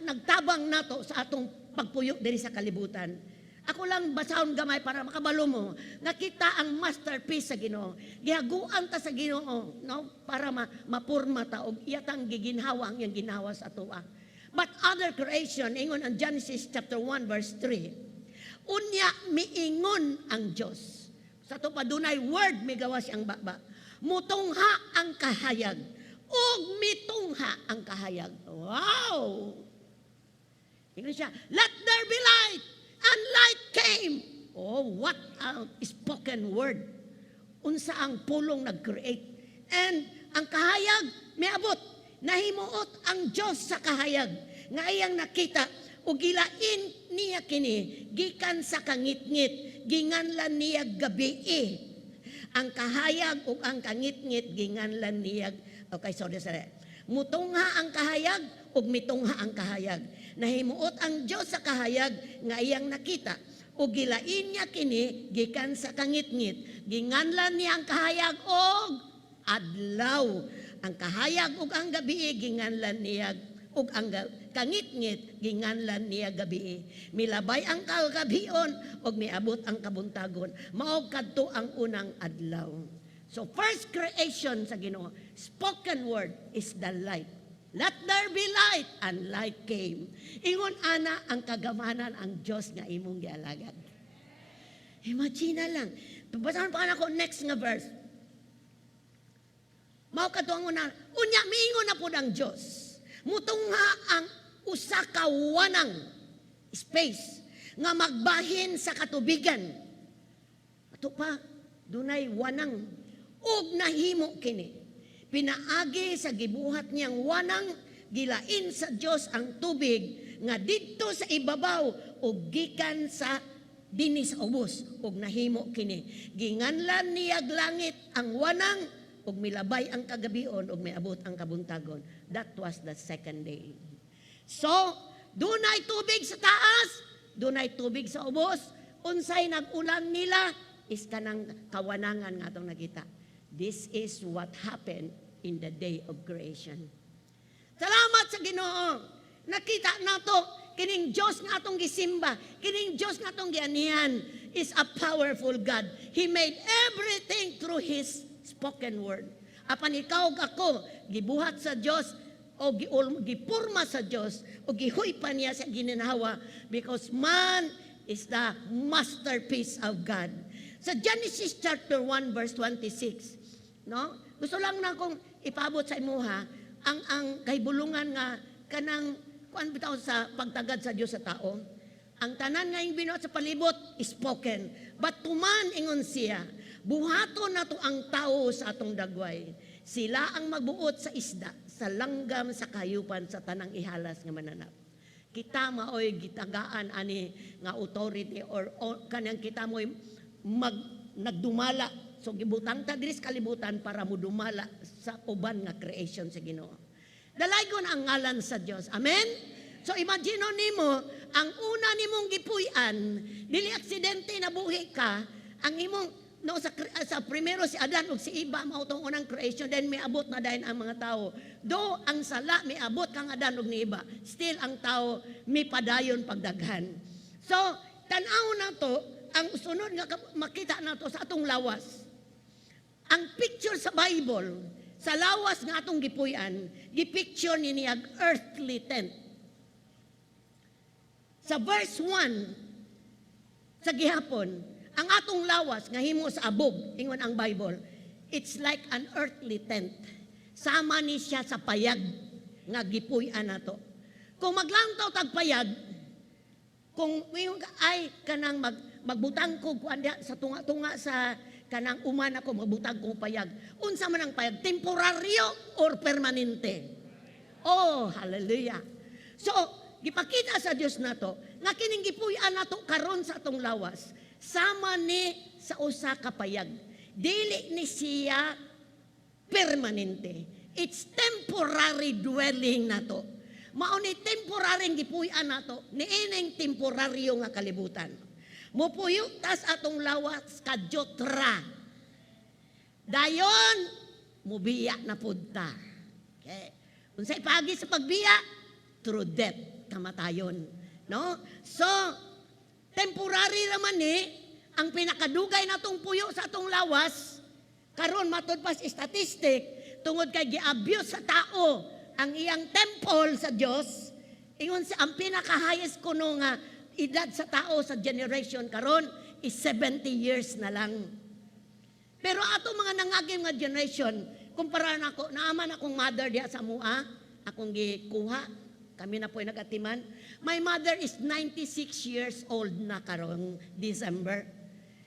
nagtabang nato sa atong pagpuyo diri sa kalibutan. Ako lang basahon gamay para makabalo mo nga kita ang masterpiece sa Ginoo. Gihaguan ta sa Ginoo, no, para mapurma ta og iyatang giginhawa ang iyang ginhawa sa atoa. But other creation, ingon ang Genesis chapter 1 verse 3. Unya miingon ang Dios. Sa to pa dunay word may gawa siyang baba. Mutungha ang kahayag. Ug mitungha ang kahayag. Wow! English siya, let there be light, and light came. Oh, what a spoken word. Unsa ang pulong nag-create. And ang kahayag, may abot. Nahimuot ang Diyos sa kahayag. Nga iyang nakita, o gilain niya kini, gikan sa kangitngit, ginganlan niya gabi. Ang kahayag o ang kangitngit, ginganlan niya, okay, sorry. Mutungha ang kahayag, o mitungha ang kahayag. Nahimuot ang Diyos sa kahayag, nga iyang nakita, o gilain niya kini, gikan sa kangitngit, ginganlan niya ang kahayag, o adlaw. Ang kahayag, o ang gabi, ginganlan niya, ug ang kangitngit ginganlan niya gabi. Milabay ang kagabion ug miabot ang kabuntagon. Mao kadto ang unang adlaw. So first creation sa Ginoo, spoken word is the light. Let there be light, and light came. Ingon ana ang kagamanan ang Dios nga imong gialagad. Imagine lang. Basahan pa ako next nga verse. Mao kadto ang una. Unya miingon na pud ang Dios. Mutungha ang usa ka wanang space nga magbahin sa katubigan. Ato pa, dunay wanang ug nahimo kini. Pinaagi sa gibuhat niyang wanang, gilain sa Dios ang tubig nga didto sa ibabaw ug gikan sa dinis ubos ug nahimo kini. Ginganlan niyag langit ang wanang ug milabay ang kagabion ug miabot ang kabuntagon. That was the second day. So, dunay tubig sa taas, dunay tubig sa ubos. Unsay nag-ulan nila is kanang kawanangan nga atong nakita. This is what happened in the day of creation. Salamat sa Ginoo. Nakita nato kining Dios nga atong gisimba, kining Dios nga atong gianihan is a powerful God. He made everything through His spoken word. Apan ikaw ug ako gibuhat sa Dios o gipurma sa Dios o gihuy pa niya sa gininawa because man is the masterpiece of God. Sa Genesis chapter 1 verse 26, no? Gusto lang na akong ipabot sa imuha ang kahibulungan nga kanang kuan bitaw sa pagtagad sa Dios sa tao. Ang tanan nga binuhat sa palibot is spoken. But tuman ingon siya, buhaton nato ang tao sa atong dagway. Sila ang magbuot sa isda, sa langgam, sa kayupan, sa tanang ihalas nga mananap. Kita maoy gitagaan ani nga authority or kanang kita moy nagdumala. So gibutang ta diri sa kalibutan para mo dumala sa uban nga creation sa Ginoo. Dalaygon ang ngalan sa Dios. Amen. So imagine nimo ang una nimong gipuy-an, dili aksidente na buhi ka, ang imong no sa primero si Adan ug si Eva mao tong unang creation, then may abot na dayon ang mga tao. Do ang sala may abot kang Adan ug ni Eva, still ang tao may padayon pagdaghan. So tan-aw na to ang sunod nga makita nato sa atong lawas. Ang picture sa Bible sa lawas nga atong gipuy-an, gipicture ni niyag earthly tent. Sa verse 1 sa gihapon, ang atong lawas nga himo sa abog, ingon ang Bible, it's like an earthly tent. Sama ni siya sa payag nga gipuy-an nato. Kung maglantaw tag payag, kung ay kanang magbutang ko sa tunga-tunga sa kanang uman ako magbutang ko payag. Unsa man ang payag, temporaryo or permanente? Oh, hallelujah. So, gipakita sa Dios nato nga kining gipuy-an nato karon sa atong lawas sama ni sa usa ka payag, dili ni siya permanente. It's temporary dwelling nato. Mao ni temporary gipuy-an nato niining temporaryo nga kalibutan. Mupuyo tas atong lawas kadyotra. Dayon mubiya na pudta. Okay. Unsay pagi sa pagbiya? Through death, kamatayon. No? So, temporary naman ang pinakadugay natong puyo sa atong lawas, karon matod pa sa statistic, tungod kay gi-abuse sa tao ang iyang temple sa Dios, ingon sa ang pinaka-highest kuno nga edad sa tao sa generation karon is 70 years na lang. Pero ato mga nangagim nga generation, kumpara nako, naaman akong mother diya sa mua, akong gikuha, kami na po'y nagatiman. My mother is 96 years old na karong December.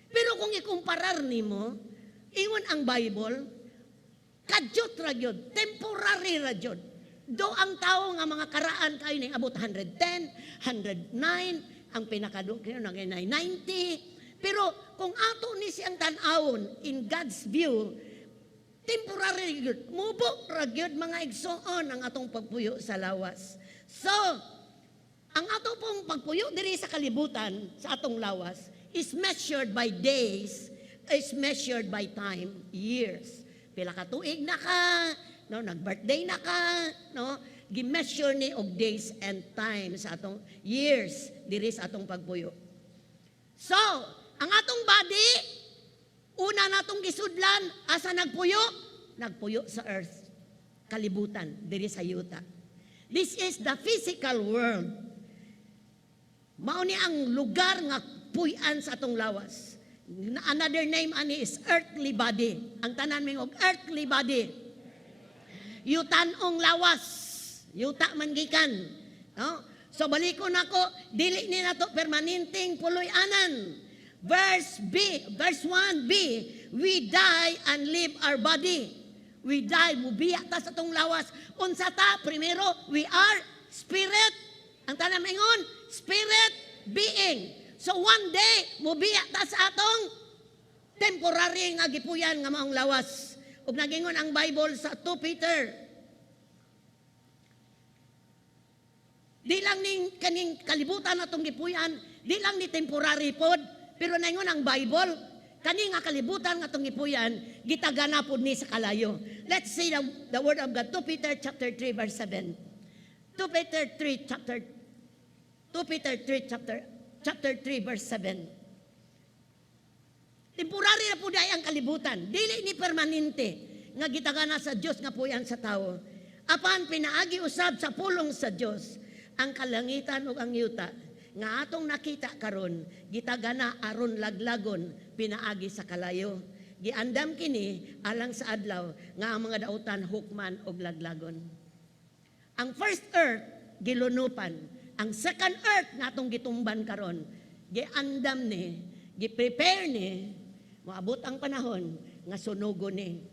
Pero kung ikumparar nimo, ingon ang Bible, kadyot ra gyud, temporary ra gyud. Do ang tao nga mga karaan kayo ning abot 110, 109, ang pinakadung kayo nang 90. Pero kung ato ni siyang tan-awon in God's view, temporary gyud. Mubok ra gyud mga igsoon ang atong pagpuyo sa lawas. So, ang ato pong pagpuyo diri sa kalibutan sa atong lawas is measured by days, is measured by time, years. Pila ka tuig na ka, no, nag-birthday na ka, no, gi-measure ni og days and time sa atong years diri sa atong pagpuyo. So, ang atong body, una natong gisudlan, asa nagpuyo? Nagpuyo sa earth, kalibutan, diri sa yuta. This is the physical world. Mao ni ang lugar nga puy-an sa atong lawas. Another name ani is earthly body. Ang tanan ming og earthly body. Yutanong lawas. Yuta man gikan. No? So balikon nako, dili ni nato permanenteng puloy-anan. Verse 1b, we die and leave our body. We die, mubiya ta sa atong lawas. Unsa ta? Primero, we are spirit. Ang tanan mingon, spirit being. So one day, mubiya ta sa atong temporary nga gipuyan nga maong lawas. Ug nagingon ang Bible sa 2 Peter. Di lang ning kaning kalibutan natong gipuyan, di lang ni temporary pod, pero naingon ang Bible, kani nga kalibutan nga tong gipuyan, gitagana pod ni sa kalayo. Let's see the word of God. 2 Peter chapter 3 verse 7. 2 Peter 3 verse 7. Temporary na po day ang kalibutan. Dili ni permanente nga gitagana sa Dios nga puyan sa tao. Apan pinaagi usab sa pulong sa Dios ang kalangitan ug ang yuta nga atong nakita karon gitagana aron laglagon pinaagi sa kalayo. Giandam kini alang sa adlaw nga ang mga dautan hukman og laglagon. Ang first earth gilunupan, ang second earth nga atong gitumban karon giandam ni, gi-prepare ni, moabot ang panahon nga sunugon ni.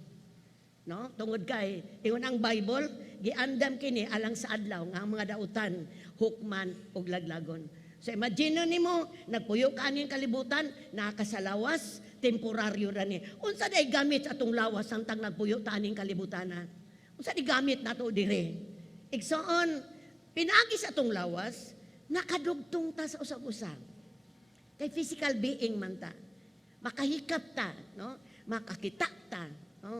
No? Tungod kay ingon ang Bible, giandam kini alang sa adlaw nga ang mga dautan hukman og laglagon. So imagine nimo, nagpuyo ka ning kalibutan, nakasalawas, temporaryo ra ni. Unsa day gamit sa atong lawas samtang nagpuyo ta ning kalibutan? Unsa di gamit nato dire? Igsoon, pinagi sa atong lawas, nakadugtong ta sa usag-usag. Kay physical being man ta. Makahikap ta, no? Makakita ta, no?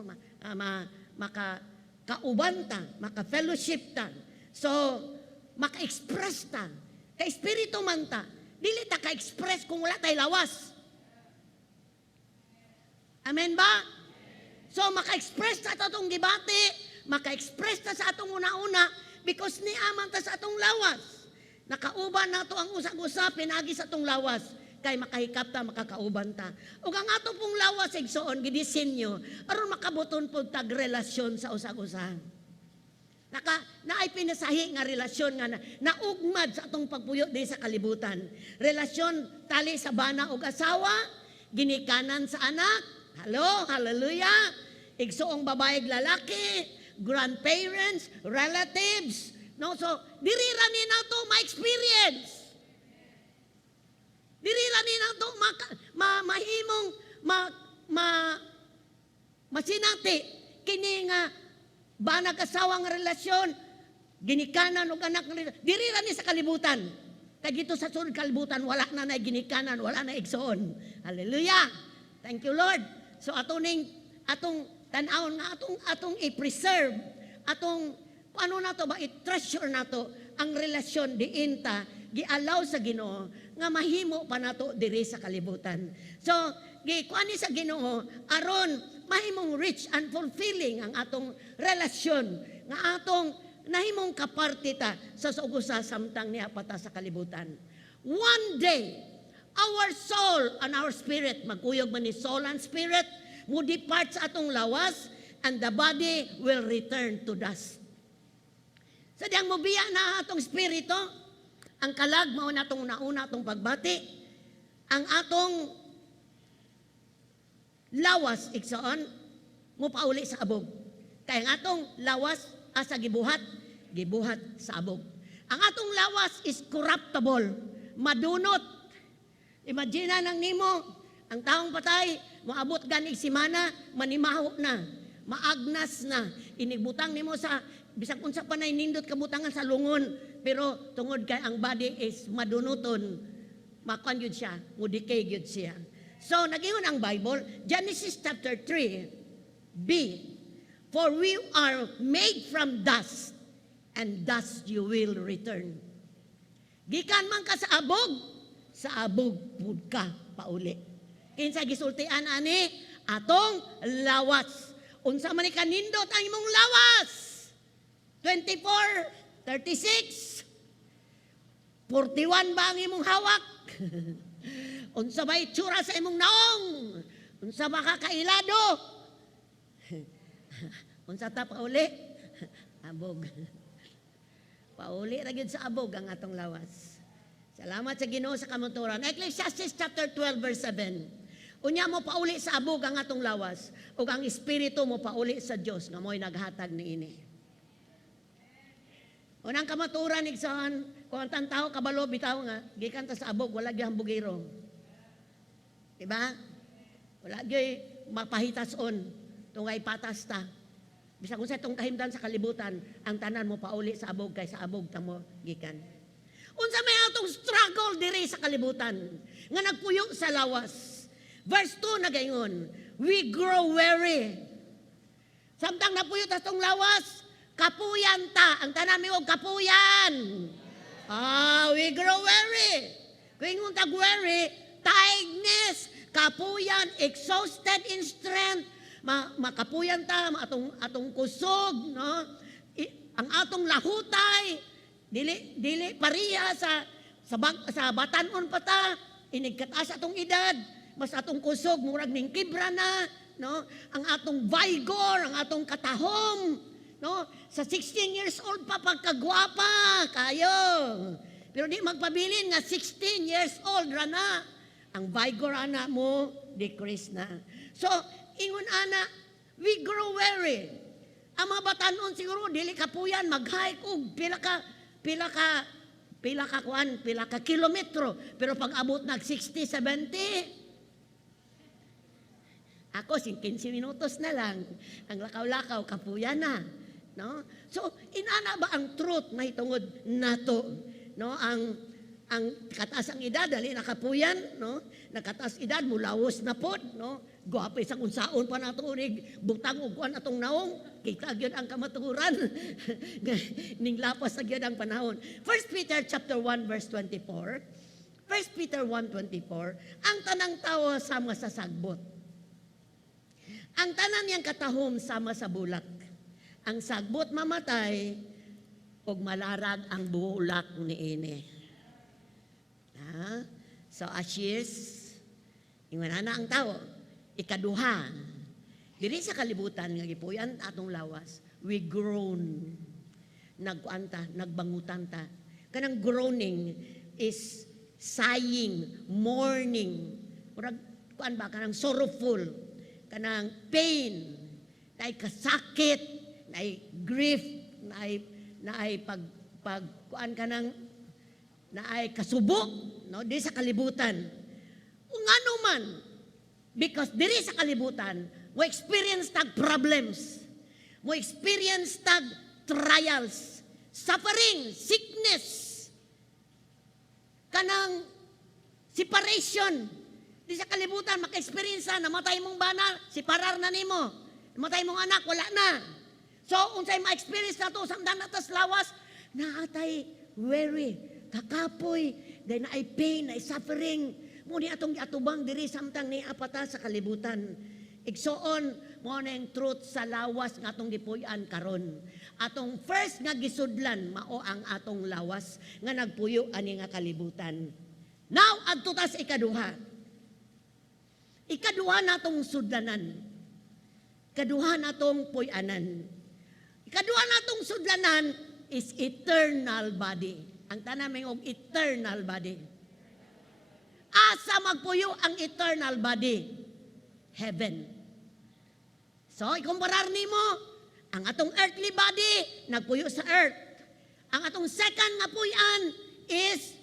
Makauban ta, maka-fellowship ta. So, maka-express ta. Kay espiritu man ta, dili ta ka-express kung wala tay lawas. Amen ba? So, maka-express ta atong gibati, maka-express ta sa atong una-una because ni aman ta sa atong lawas. Nakauban nato ang usag-usap pinagi sa atong lawas kay makahikap ta, makakauban ta. Ug ang ato pong lawas igsoon gidisenyo aron makabuton pod tag relasyon sa usag-usa. Naay pinasahi nga relasyon nga naugmad sa atong pagpuyo di sa kalibutan. Relasyon tali sa bana ug asawa, ginikanan sa anak. Hello, hallelujah. Igsoong babae ug lalaki, grandparents, relatives. No, so diri ra ni nato ma-experience. Diri ra ni nato mahimong masinati kini nga banag asawa nga relasyon, ginikanan ug anak nga relasyon. Diri ra ni sa kalibutan. Kay gito sa sunod kalibutan wala na ginikanan, wala na igsoon. Hallelujah. Thank you Lord. So atong tan-awon nga atong i-preserve, atong ano nato ba i-treasure nato ang relasyon diin ta gi-allow sa Ginoo nga mahimo pa nato diri sa kalibutan. So gikuan ni sa Ginoo aron mahimong rich and fulfilling ang atong relasyon nga atong nahimong kaparte ta sa usa samtang niya pata sa kalibutan. One day, our soul and our spirit, magkuyog man ni soul and spirit, mo depart sa atong lawas, and the body will return to dust. Sadyang mobiya na atong spirito, ang kalag mao na atong nauna atong pagbati, ang atong lawas igsoon mo pauli sa abog. Kaya ang atong lawas asa gibuhat sa abog. Ang atong lawas is corruptible, madunot. Imagine nang nimo, ang taong patay, moabot ganig simana, manimaho na, maagnas na, inigbutang nimo sa, bisag unsa pa na nindot kabutangan sa lungon, pero tungod kay ang body is madunuton, makuan yun siya, mudikay yun siya. So, nagingon ang Bible, Genesis chapter 3, B, for we are made from dust, and dust you will return. Gikan man ka sa abog pud ka pauli. Kinsa gisultian ani atong lawas. Unsa man ni kanindot ang imong lawas? 24, 36, 41 ba ang imong hawak? Unsa ba itsura sa imong naong? Unsa ba ka kailado? Unsa ta pauli? Abog. Pauli ra gyud sa abog ang atong lawas. Salamat sa Ginoo sa kamuturan. Ecclesiastes chapter 12 verse 7. Unya mo pauli sa abog ang atong lawas ug ang espiritu mo pauli sa Dios nga mo'y naghatag niini. Unang kamaturan igsoon, kung ang tao kabalo bitaw nga gikan ta sa abog wala gyud hambugiro. Diba? Wala gyud mapahitason tungay patas ta. Bisag unsa itong kahimdan sa kalibutan, ang tanan mo pauli sa abog kay sa abog ta mo gikan. Unsa may atong struggle diri sa kalibutan nga nagpuyo sa lawas. Verse 2 nagaingon, we grow weary. Samtang napuyo ta tong lawas, kapuyan ta. Ang tanan mi og kapuyan. We grow weary. Kung ingon tag weary, tiredness, kapuyan, exhausted in strength, makapuyan ta, atong kusog, no? Ang atong lahutay, dili pariya sa batanon pa ta, inigkataas atong edad, mas atong kusog, murag ning kibra na, no? Ang atong vigor, ang atong katahom, no? Sa 16 years old pa pagkagwapa, kayo. Pero di magpabilin nga 16 years old ra na. Ang vigor ana mo, decrease na. So, ingon ana, we grow weary. Ang mga batanon siguro dili kapuyan mag-hike og pila ka kilometro, pero pag abot nag 60, 70, ako 15 minutos na lang ang lakaw-lakaw kapuyan na, no? So inana ba ang truth na hitungod nato, no? Ang kataas ang edad dali nakapuyan, no? Nakataas edad mulawos na pod, no? Guwapa isang unsaon pa nato unig butang og kuan atong naong kita gyud ang kamaturan ning lapas na gyud ang panahon. 1 Peter chapter 1 verse 24. 1 Peter 1:24, ang tanang tawo sama sa sagbot. Ang tanan niyang katahom sama sa bulak. Ang sagbot mamatay ug malarag ang bulak niini. So ashes ingon na ang tawo. Ikaduha, diri sa kalibutan nga gipuyan atong lawas, we groan. Nagkuanta, nagbangutan ta. Kanang groaning is sighing, mourning. Murag kuan ba kanang sorrowful, kanang pain, naay kasakit, naay grief, naay pag kuan kanang naay kasubok, no, diri sa kalibutan. Ngano man, because diri sa kalibutan, mo experience tag problems, mo experience tag trials, suffering, sickness, kanang separation. Di sa kalibutan, maka-experience na, namatay mong bana, separar na nimo. Namatay mong anak, wala na. So, unsay ma-experience na to, samdan na tas lawas, naatay weary, kakapoy, dahil na ay pain, na ay suffering. Muni atong atubang diri samtang ni apata sa kalibutan. Igsoon mo na yung truth sa lawas nga atong gipuy-an karon. Atong first nga gisudlan mao ang atong lawas nga nagpuyo ani nga kalibutan. Now adto ta sa ikaduha. Ikaduha natong sudlanan. Ikaduha natong puy-anan. Ikaduha natong sudlanan is eternal body. Ang tanaming og eternal body. Asa magpuyo ang eternal body? Heaven. So, ikumparar nimo, ang atong earthly body, nagpuyo sa earth. Ang atong second nga puyan is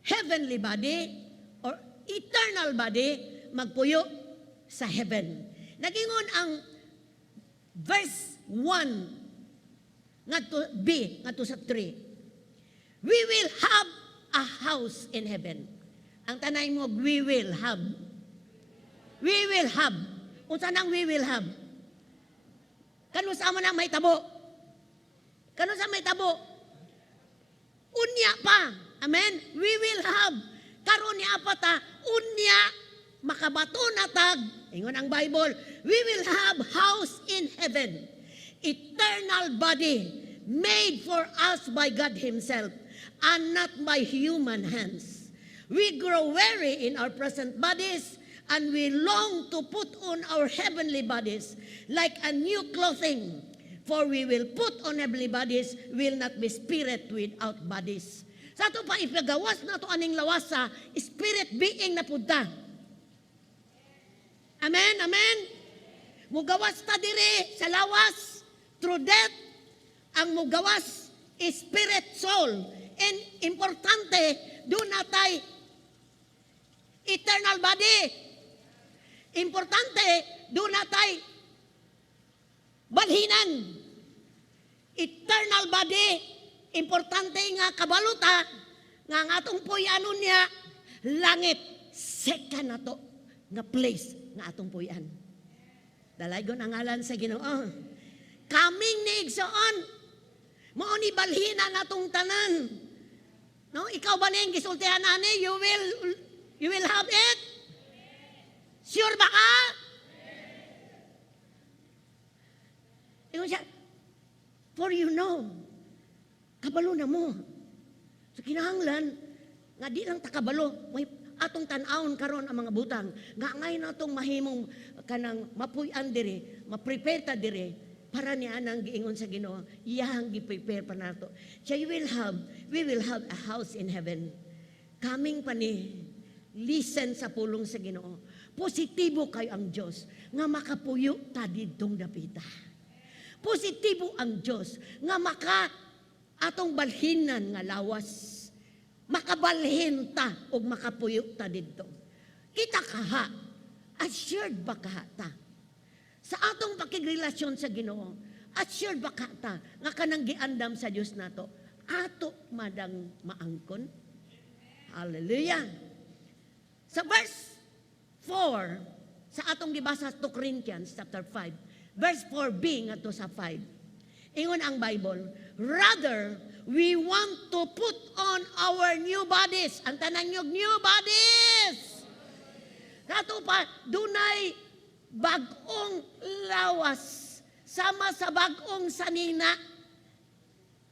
heavenly body or eternal body, magpuyo sa heaven. Nagingon ang verse 1 ngadto B ngadto sa 3. We will have a house in heaven. Ang tanay mo, we will have. We will have. Unsa nang we will have? Kano sa mo na may tabo? Kano sa may tabo? Unya pa. Amen? We will have. Karon ni apata, unya, makabato na tag. Ingon ang Bible, we will have house in heaven. Eternal body made for us by God Himself and not by human hands. We grow weary in our present bodies and we long to put on our heavenly bodies like a new clothing. For we will put on heavenly bodies, will not be spirit without bodies. Sa ito pa, ipagawas na ito aning lawas sa spirit being na punta. Amen, amen. Mugawas ta dire sa lawas through death. Ang mugawas is spirit, soul. And importante, doon natay eternal body. Importante, doon natay balhinan. Eternal body. Importante nga kabaluta nga ang atong puyanon niya langit. Second na to nga place nga atong puyan. Dalaygon ang ngalan sa Ginoo. Kaming ni igsoon. Mao ni balhina natong tanan. No, ikaw ba niyang gisultihan ani? You will have it? Sure ba ka? Ingon siya, for you know, kabalo na mo. So kinahanglan, nga di lang takabalo, may atong tan-awon karon ang mga butang. Nga ngay natong mahimong kanang mapuy-an dire, ma-prepare ta dire, para niya nang giingon sa Ginoo, iyang gi-prepare pa nato. So we will have a house in heaven. Kaming pa ni, listen sa pulong sa Ginoo. Positibo kayo ang Diyos, nga makapuyo ta didtong dapita. Positibo ang Diyos, nga maka atong balhinan nga lawas. Makabalhin ta o makapuyo ta didto. Kita kaha, assured ba kaha ta? Sa atong pakigrelasyon sa Ginoo, assured ba ka ta nga kanang giandam sa Dios nato ato madang maangkon? Hallelujah. Sa verse 4 sa atong gibasa 2 Corinthians chapter 5, verse 4b ngadto sa 5. Ingon ang Bible, rather we want to put on our new bodies. Ang tanan yung new bodies. Kato pa, dunay bagong lawas. Sama sa bagong sanina.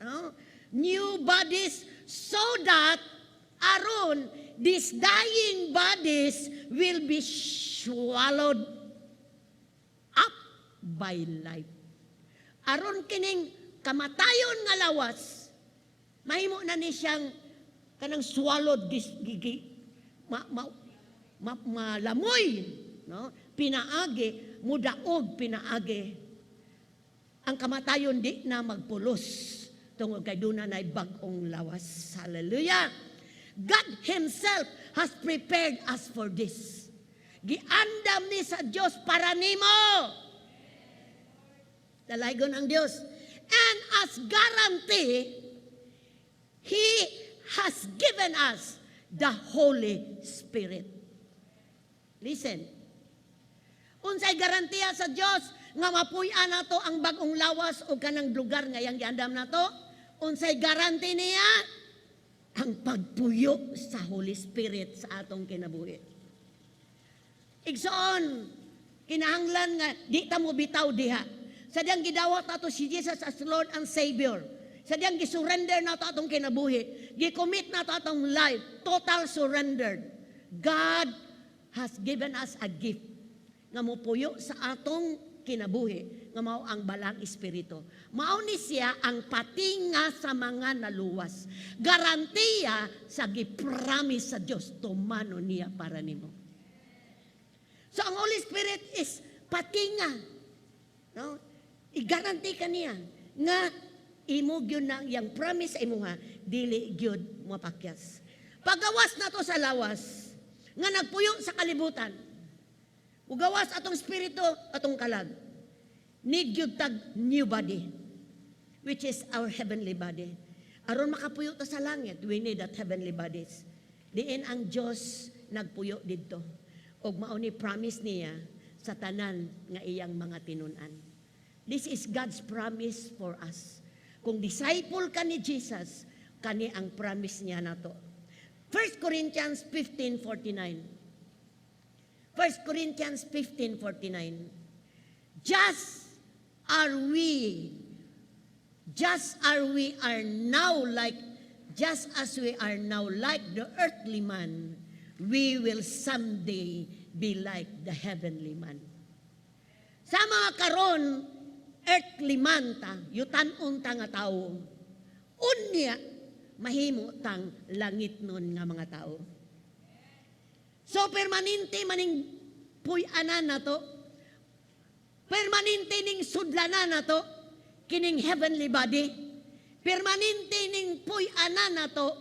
No? New bodies so that aron these dying bodies will be swallowed up by life. Aron kining kamatayon nga lawas, mahimo na ni siyang kanang swallowed malamoy, no? Pinaagi, mudaog pinaagi. Ang kamatayon di na magpulos tungod kay duna nay bag-ong lawas. Hallelujah. God Himself has prepared us for this. Giandam ni sa Dios para nimo. Dalaygon ang Dios. And as guarantee, He has given us the Holy Spirit. Listen. Unsay garantiya sa Dios nga mapuy-an nato ang bagong lawas o kanang lugar nga yang giandam nato? Unsay garanti niya? Ang pagpuyo sa Holy Spirit sa atong kinabuhi. Igsoon, kinahanglan nga di ta mo bitaw diha. Sadyang gidawat nato si Jesus as Lord and Savior. Sadyang gisurrender nato atong kinabuhi. Gicommit nato atong life. Total surrendered. God has given us a gift nga mopuyo sa atong kinabuhi nga mao ang balang espiritu. Mao ni siya ang patinga sa mga naluwas. Garantiya sa gipromise sa Dios tumano niya para nimo. So ang Holy Spirit is patinga. No? I-guarantee ka niya nga imo gyud na yang promise imo nga dili gyud mapakyas. Pagawas na to sa lawas nga nagpuyo sa kalibutan. Ugawas atong espiritu atong kalag. Need gyud tag new body which is our heavenly body. Aron makapuyo ta sa langit, we need that heavenly bodies. Diin ang Dios nagpuyo didto. Og mao ni promise niya sa tanan nga iyang mga tinun-an. This is God's promise for us. Kung disciple ka ni Jesus, kani ang promise niya nato. 1 Corinthians 15:49. 1 Corinthians 15:49. Just as we are now like the earthly man, we will someday be like the heavenly man. Sa mga karon, earthly man ta, yutan-on ta nga tao. Unya, mahimo tang langit nun nga mga tao. So, permanente maning puy-anan na to, permanente ning sudlanan na to, kining heavenly body, permanente ning puy-anan na to,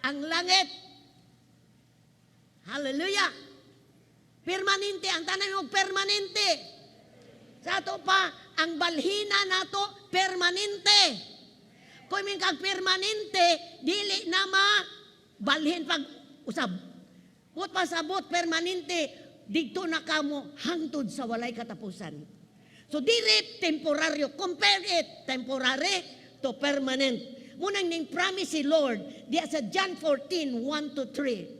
ang langit. Hallelujah! Permanente, ang tanan mo permanente. Sa ato pa, ang balhina nato permanente. Kung min kag permanente, dili na balhin pag usab. But pasabot permanente, dito na kamo hangtod sa walay katapusan. So dili temporaryo, compare it temporary to permanent. Munang ning promise si Lord, diya sa John 14:1-3.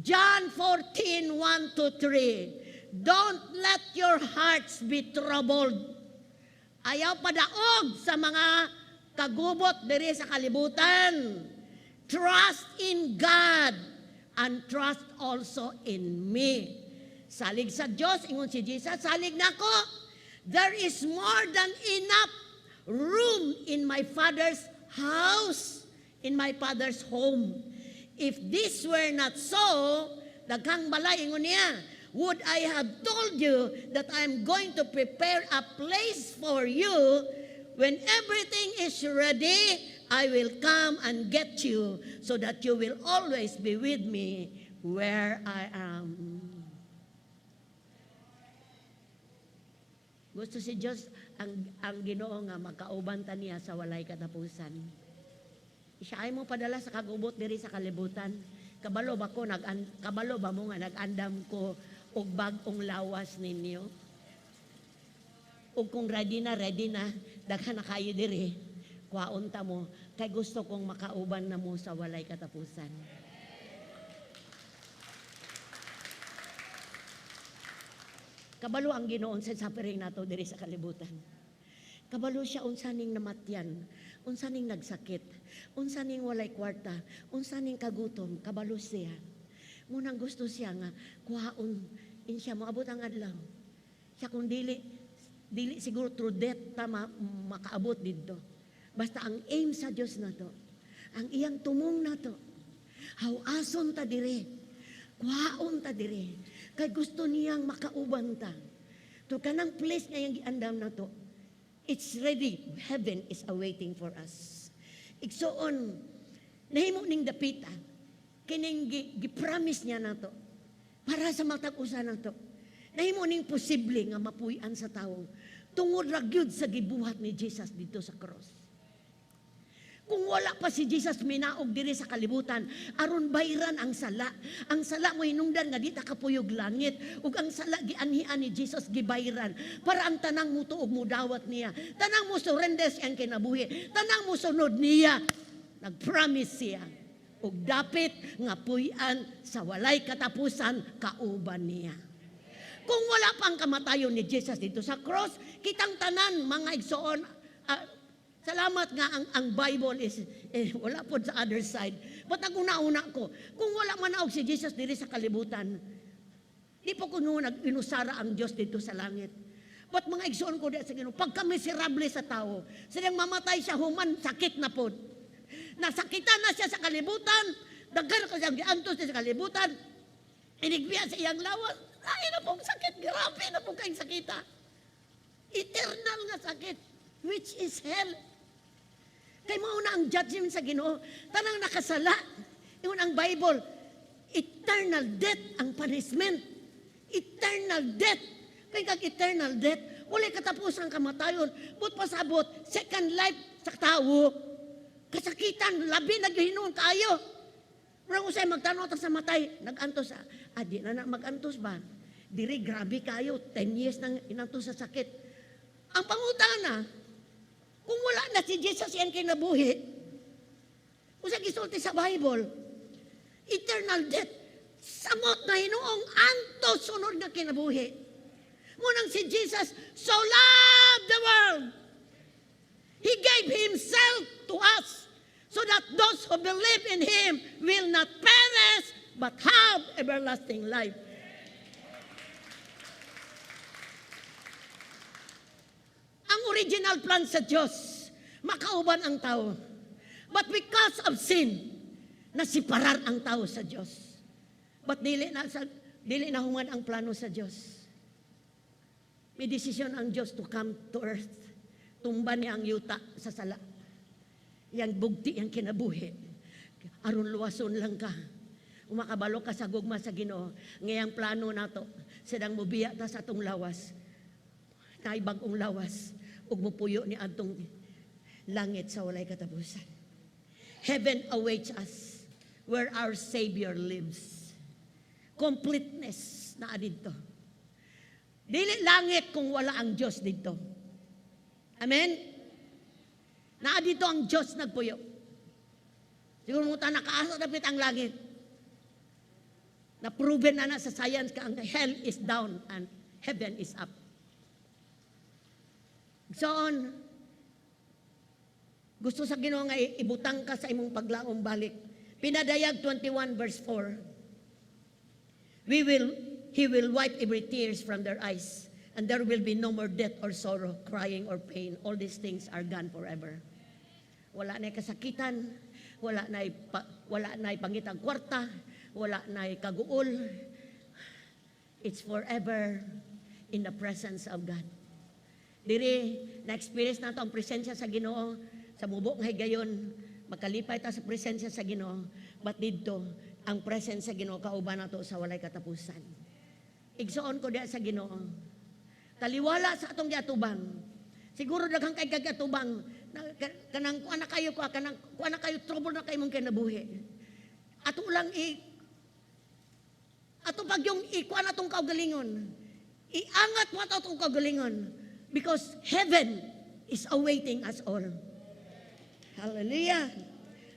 John 14:1-3. Don't let your hearts be troubled. Ayaw padaog sa mga kagubot diri sa kalibutan. Trust in God and trust also in me. Salig sa Diyos, ingon si Jesus, salig nako. There is more than enough room in my Father's house, in my Father's home. If this were not so, daghang balay ingon niya, would I have told you that I'm going to prepare a place for you? When everything is ready, I will come and get you so that you will always be with me where I am. Gusto si Diyos ang Ginoo nga makauban ta niya sa walay katapusan. Siya ay mo padala sa kagubot diri sa kalibutan. Kabalo ba mo nga nag-andam ko og bag-ong lawas ninyo? O kung ready na, daghan na kayo diri, kwaon ta mo, kay gusto kong makauban na mo sa walay katapusan. Kabalo ang Ginoon sa suffering nato diri sa kalibutan. Kabalo siya unsaning namatyan, unsaning nagsakit, unsaning walay kwarta, unsaning kagutom, kabalo siya. Munang gusto siya nga, kuhaon, siya moabot ang adlaw. Siya kung dili siguro through death ta makaabot dito. Basta ang aim sa Diyos na to, ang iyang tumong na to, hawason ta dire, kuhaon ta dire, kay gusto niyang makauban ta. To kanang place nga yung giandam na to, it's ready. Heaven is awaiting for us. Igsoon, nahimo ning dapita, kining gipromise niya na to, para sa matag-usa na to. Nahimo ning posible nga mapuy-an sa tao tungod ra gyud sa gibuhat ni Jesus dito sa cross. Kung wala pa si Jesus minaog diri sa kalibutan, aron bayran ang sala. Ang sala mo hinungdan nga di ta kapuyog langit, ug ang sala gianhian ni Jesus gibayran para ang tanang mo tuog mo dawat niya. Tanang mo surrender siyang kinabuhi. Tanang mo sunod niya. Nag-promise siya. Ug dapit nga puy-an sa walay katapusan kauban niya. Kung wala pang kamatayon ni Jesus dito sa cross, kitang tanan mga igsoon, salamat nga ang Bible is wala po sa other side. But ang una-una ko, kung wala manaog si Jesus diri sa kalibutan, di po kuno nag-inusara ang Diyos dito sa langit. But mga igsoon ko diya sa Ginoo, pagka miserable sa tao, silang mamatay siya human sakit na pod. Nasakitan na siya sa kalibutan, daghan ko siyang giantos sa kalibutan, inigbiya sa iyang lawas, ay na pong sakit, grabe na pong kayong sakita. Eternal nga sakit, which is hell. Kay mauna ang judgment sa Ginoo, tanang nakasala. Yun ang Bible, eternal death ang punishment. Eternal death. Kay kag eternal death, wala katapusan kamatayon. But pasabot, second life sa tao, kasakitan, labi naghihinuon kayo. Murang usay magtanong ta sa matay, nagantos di na magantos ba? Diri grabe kayo, 10 years nang inantos sa sakit. Ang pangutana, kung wala na si Jesus yan kinabuhi, usay gisulti sa Bible, eternal death, samot na hinuong anto sunod na kinabuhi. Munang si Jesus so loved the world, He gave Himself to us so that those who believe in Him will not perish but have everlasting life. Ang original plan sa Diyos, makauban ang tao. But because of sin, nasiparar ang tao sa Diyos. But dili na human ang plano sa Diyos. May desisyon ang Diyos to come to earth. Tumban niya ang yuta sa sala. Yang bugti, yang kinabuhi. Aron luwason lang ka. Umakabalo ka sa gugma sa Ginoo. Ngayang plano nato, sidang mubiya ta sa atong lawas. Kay bagong lawas. Ug mupuyo ni adtong langit sa walay katapusan. Heaven awaits us where our Savior lives. Completeness na adito. Dili langit kung wala ang Diyos dito. Amen? Na dito ang Diyos nagpuyo. Siguro mo ta nakaasa dapit ang langit. Na proven na sa science ka ang hell is down and heaven is up. So on, gusto sa Ginoo nga ibutang ka sa imong paglaom balik. Pinadayag 21 verse 4. He will wipe every tears from their eyes, and there will be no more death or sorrow, crying or pain. All these things are gone forever. Wala na kasakitan, wala na pangitang kwarta, wala na kaguol. It's forever in the presence of God. Diri, na-experience nato ang presensya sa Ginoo, sa mubok nga higayon, makalipay ta sa presensya sa Ginoo, but dito, ang presensya sa Ginoo, kauban nato sa walay katapusan. Igsoon ko diya sa Ginoo, taliwala sa atong giatubang, siguro daghang kay giatubang, kanang kuan na kayo, trouble na kayo mong kinabuhi. Ato lang ato pag yung ikuan atong kaugalingon, iangat mo atong kaugalingon, because heaven is awaiting us all. Hallelujah.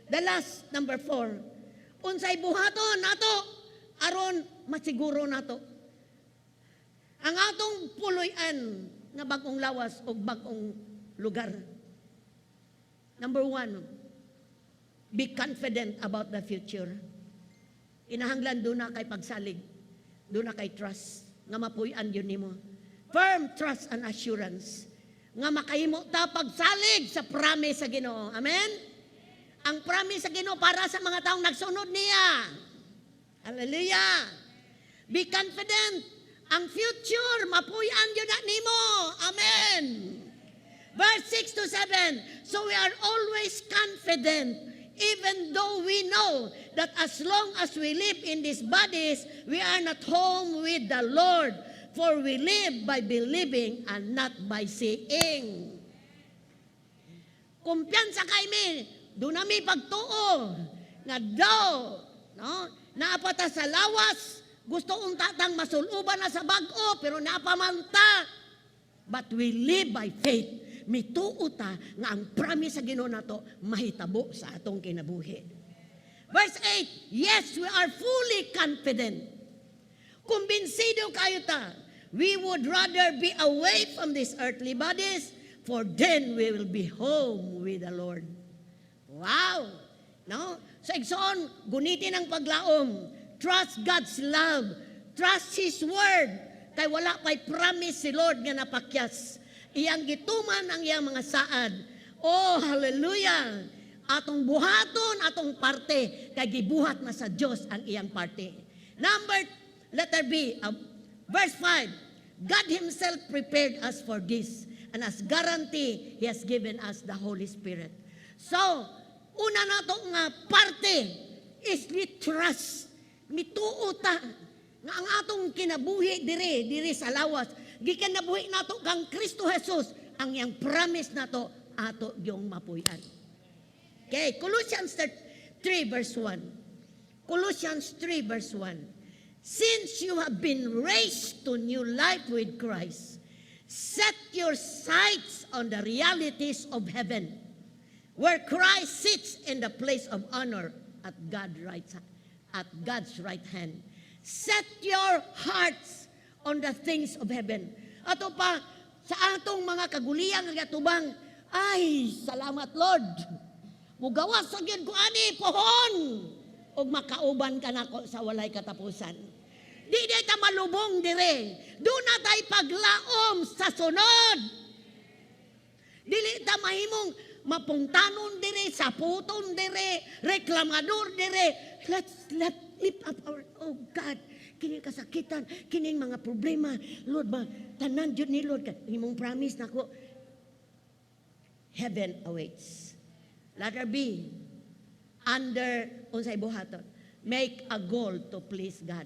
The last, number 4. Unsay buhaton nato, aron masiguro nato. Ang atong puloy-an nga bagong lawas o bagong lugar. Number 1, be confident about the future. Inahanglan doon na kay pagsalig, doon na kay trust, nga mapuy-an yun nimo. Firm trust and assurance, nga makahimo ta pagsalig sa promise sa Ginoo. Amen? Ang promise sa Ginoo para sa mga taong nagsunod niya. Hallelujah! Be confident. Ang future, mapuyan yun na nimo. Amen. Verse 6 to 7. So we are always confident, even though we know that as long as we live in these bodies, we are not home with the Lord. For we live by believing and not by seeing. Kumpiyansa kay mi, doon na mi pagtuo, nga daw, no? Naapata sa lawas, gusto untatang masuluban na sa bago, pero napamanta. But we live by faith. Mituo ta nga ang promise sa Ginoo nato mahitabo sa atong kinabuhi. Verse 8, yes, we are fully confident. Kumbinsido kayo ta, we would rather be away from these earthly bodies, for then we will be home with the Lord. Wow! No? So, igsoon, gunitin ang paglaom. Trust God's love. Trust His word. Kay wala pa'y promise si Lord nga napakyas. Iyang gituman ang iyang mga saad. Oh, hallelujah! Atong buhaton, atong parte, kay gibuhat na sa Diyos ang iyang parte. Letter B, verse 5. God Himself prepared us for this. And as guarantee, He has given us the Holy Spirit. So, una na to nga parte is ni trust. Mituota nga ang atong kinabuhi diri sa lawas. Gikanabuhi nato kang Kristo Jesus. Ang yang promise nato ato yung mapuyan. Okay, Colossians 3 verse 1. Colossians 3 verse 1. Since you have been raised to new life with Christ, set your sights on the realities of heaven, where Christ sits in the place of honor at God's right hand. Set your hearts on the things of heaven. Ato pa, sa atong mga kaguliang nga tubang, ay, salamat Lord. Mugawas sa gyud ko ani pohon og makauban ka nako sa walay katapusan. Di ta malubong dire. Do na tay paglaom sa sunod. Dili ta mahimong mapungtanon dire, saputon dire, reklamador dire. Let's lift up our, oh God, kining kasakitan, kining mga problema. Lord ba, tanan jud ni Lord, imong promise nako, heaven awaits. Letter B, under, unsay buhaton, make a goal to please God.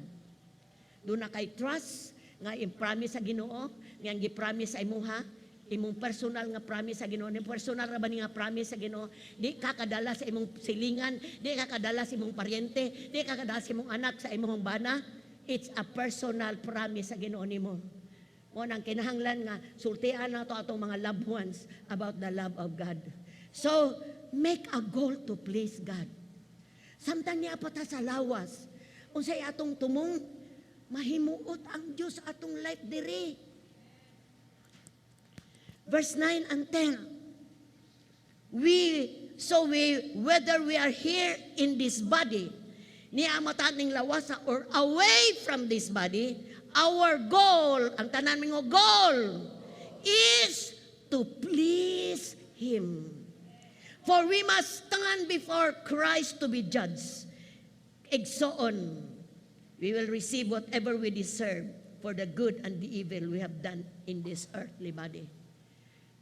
Doon na kay trust, nga i-promise sa Ginoo, nga gi-promise sa imuha, imong personal nga promise sa Ginoo, ni personal ra ba ni nga promise sa Ginoo, di ka kadala sa imong silingan, di ka kadala sa imong paryente, di ka kadala sa imong anak, sa imong bana. It's a personal promise sa Ginoo nimo. Mo nang kinahanglan nga sultian nato atong mga loved ones about the love of God. So, make a goal to please God. Samtang niya pa ta sa lawas, unsay atong tumong mahimuot ang Diyos atong life diri. Verse 9 and 10. Whether we are here in this body, niya mataning lawasa or away from this body, our goal, ang tanan mo goal, is to please Him. For we must stand before Christ to be judged. Exoon, we will receive whatever we deserve for the good and the evil we have done in this earthly body.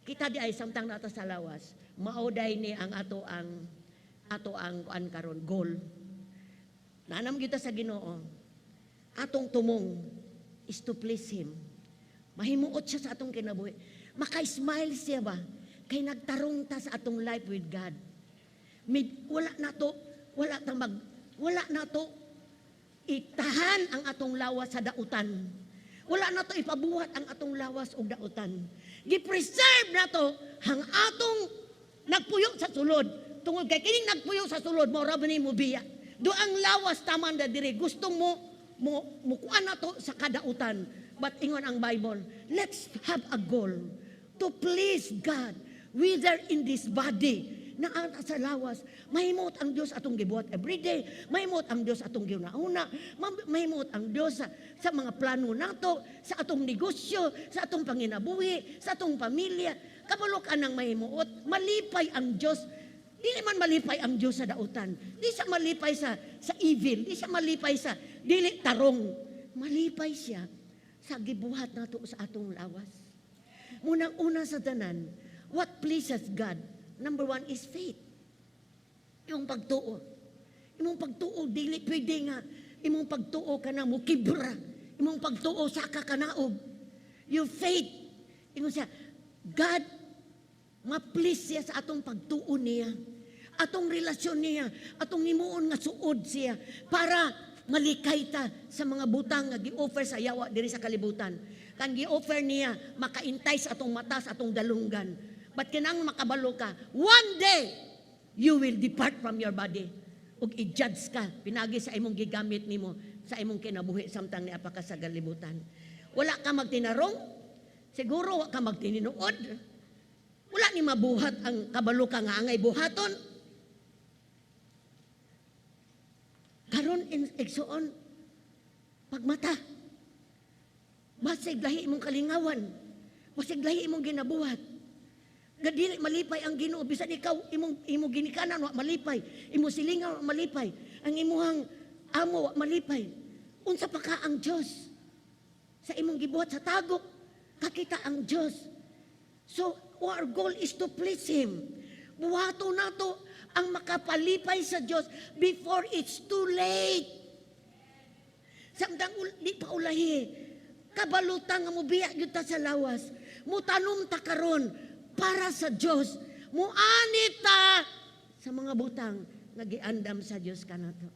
Kita di ay samtang nato sa lawas, mauday ni ang ato ang kuan karon goal. Nanam kita sa Ginoo. Atong tumong is to please Him. Mahimuot siya sa atong kinabuhi. Maka-smile siya ba? Kay nagtarong ta sa atong life with God. Wala na to itahan ang atong lawas sa dautan. Wala na to ipabuhat ang atong lawas og dautan. Gi-preserve na to hang atong nagpuyo sa sulod. Tungod kay kining nagpuyo sa sulod mo ra ni mo biya. Do ang lawas taman da diri gusto mo kuan na to sa kadautan. But ingon ang Bible, let's have a goal to please God, whether in this body na sa lawas, mahimot ang Diyos atong gibuhat everyday, mahimot ang Diyos atong giuna-una, mahimot ang Diyos sa mga plano nato, sa atong negosyo, sa atong panginabuhi, sa atong pamilya. Kabalo ka nang mahimuot, malipay ang Diyos. Di man malipay ang Diyos sa dautan. Di siya malipay sa evil, di siya malipay sa dili tarong. Malipay siya sa gibuhat nato sa atong lawas. Munang-una sa tanan, what pleases God? Number 1 is faith. Imong pagtuo. Imong pagtuo, dili pwede nga. Imong pagtuo ka na mo kibra. Imong pagtuo sa kakanaog. Your faith. Imong siya, God, ma-please siya sa atong pagtuo niya. Atong relasyon niya. Atong himuon nga suod siya. Para malikay ta sa mga butang nga gi-offer sa yawa diri sa kalibutan. Kan gi-offer niya, makaintay sa atong mata, sa atong dalunggan. But kinang makabalo ka, one day, you will depart from your body. Ug i-judge ka, pinagi sa imong gigamit nimo, sa imong kinabuhi, samtang niapa ka sa kalibutan. Wala ka magtinarong, siguro wala ka magtininuod. Wala ni mabuhat ang kabalo ka nga angay buhaton. Karon in exoon, pagmata. Basig lahi imong kalingawan. Basig lahi imong ginabuhat. Gadili malipay ang Ginoo bisan ikaw imong ginikanan wa malipay, imong silingan wa malipay, ang imuhang amo wa malipay. Unsa pa ka ang Dios? Sa imong gibuhat sa tagok, kakita ang Dios. So our goal is to please Him. Buhato nato ang makapalipay sa Dios before it's too late. Samtang di pa ulahi, kabalutang nga mobiya gyud ta sa lawas, mutanom ta karon para sa Dios, muani ta sa mga butang nga giandam sa Dios kanato.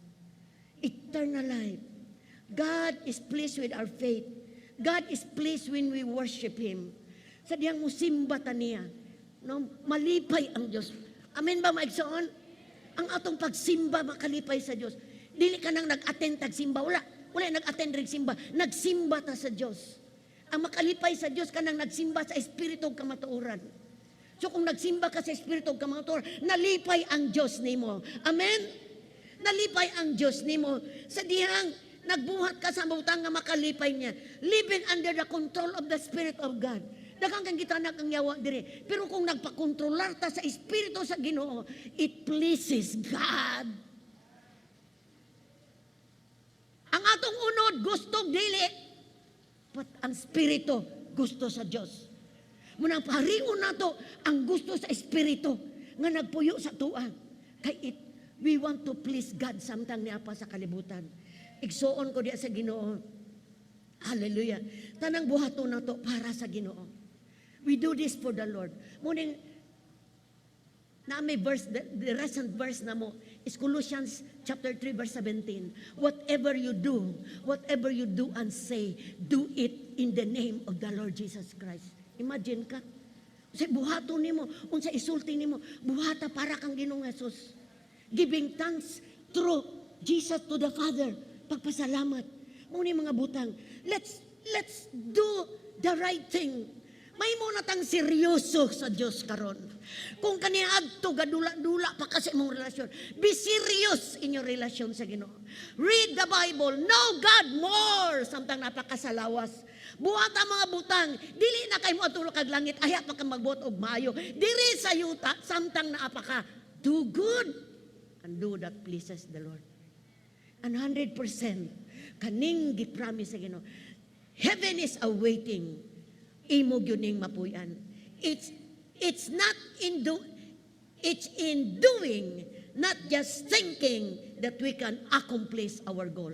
Eternal life. God is pleased with our faith. God is pleased when we worship Him. Sa diyang musimba ta niya, no, malipay ang Dios. Amen ba maigsoon? Ang atong pagsimba makalipay sa Dios. Dili ka nang nag-attend tag simba, wala nag-attend rig simba, nagsimba ta sa Dios. Ang makalipay sa Dios kanang nagsimba sa espiritu ug kamatuoran. So kung nagsimba ka sa espiritu ug kamatuoran, nalipay ang Dios nimo. Amen. Nalipay ang Dios nimo sa dihang nagbuhat ka sa butang nga makalipay niya. Living under the control of the Spirit of God. Daghang kang gitanak ang yawa dire. Pero kung nagpakontrolar ta sa espiritu sa Ginoo, it pleases God. Ang atong unod gusto dili, but ang espiritu gusto sa Dios. Munang pahariun nato ang gusto sa espiritu nga nagpuyo sa tuwa. Kay we want to please God samtang niya pa sa kalibutan. Igsuon ko diya sa Ginoo. Hallelujah. Tanang buhaton nato para sa Ginoo. We do this for the Lord. Muning na may verse, the recent verse na mo is Colossians chapter 3 verse 17. Whatever you do and say, do it in the name of the Lord Jesus Christ. Imagine ka. Sa buhaton nimo, unsa isulti nimo, buhata para kang Ginoong Jesus. Giving thanks through Jesus to the Father. Pagpasalamat. Muni mga butang. Let's do the right thing. May mo na tang seryoso sa Dios karon. Kung kaniadto gadula-dula pa kasi mong relasyon, be serious in your relasyon sa Ginoo. Read the Bible, know God more. Samtang napakasalawas. Buhat ang mga butang, dili na kay mo atulog kag langit, aya pa ka magbuot og maayo. Diri sa yuta, samtang naapaka, do good and do that pleases the Lord. And 100% kaning gipromise sa Ginoo. Heaven is awaiting. Imo gyuning mapuyan. It's not it's in doing, not just thinking that we can accomplish our goal.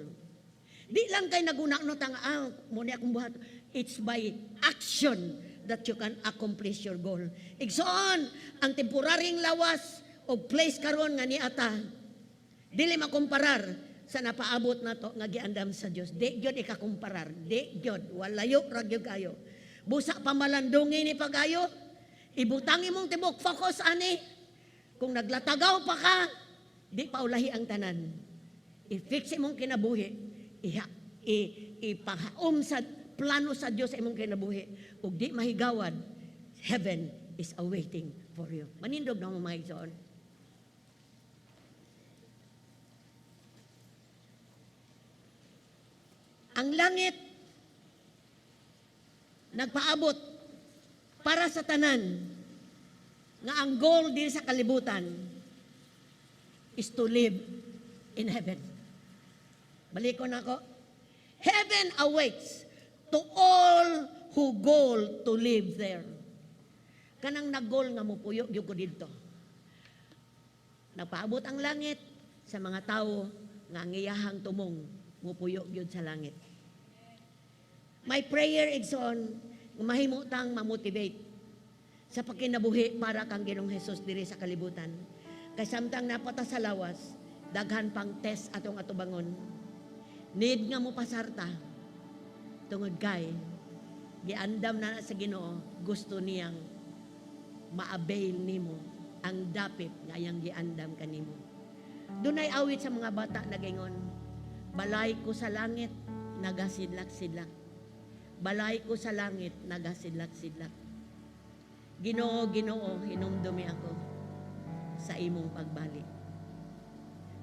Di lang kay naguna no tanga muna akong buhat. It's by action that you can accomplish your goal. Igsoon ang temporaryong lawas o place karon nga niata. Dili makomparar sa napaabot nato nga giandam sa Dios. Di gyud ikakomparar. Di gyud walayo ra gyud kayo. Busa pamalandungi ni pagayo, ibutangi mong tibok focus ani. Kung naglatagaw pa ka, di pa ulahi ang tanan. I-fix imong kinabuhi, ipahaom sa plano sa Dios sa imong kinabuhi. Ug di mahigawad, heaven is awaiting for you. Manindog na mo mga igsoon. Ang langit nagpaabot para sa tanan nga ang goal din sa kalibutan is to live in heaven. Balikon ako. Heaven awaits to all who goal to live there. Kanang nag-goal nga mo puyo gyud ko didto. Nagpaabot ang langit sa mga tao nga ngiyahang tumong mo puyo gyud sa langit. My prayer igsoon, mahimutang ma-motivate sa pagkinabuhi para kang Ginoong Hesus diri sa kalibutan. Kay samtang napata sa lawas, daghan pang test atong atubangon. Need nga mo pasarta. Tungod kay giandam na sa Ginoo, gusto niyang ma-avail nimo ang dapit nga iyang giandam kanimo. Dunay awit sa mga bata nagingon, balay ko sa langit, nagasidlak-sidlak. Balay ko sa langit, nagasidlak-sidlak. Ginoo, Ginoo, hinumdumi ako sa imong pagbalik.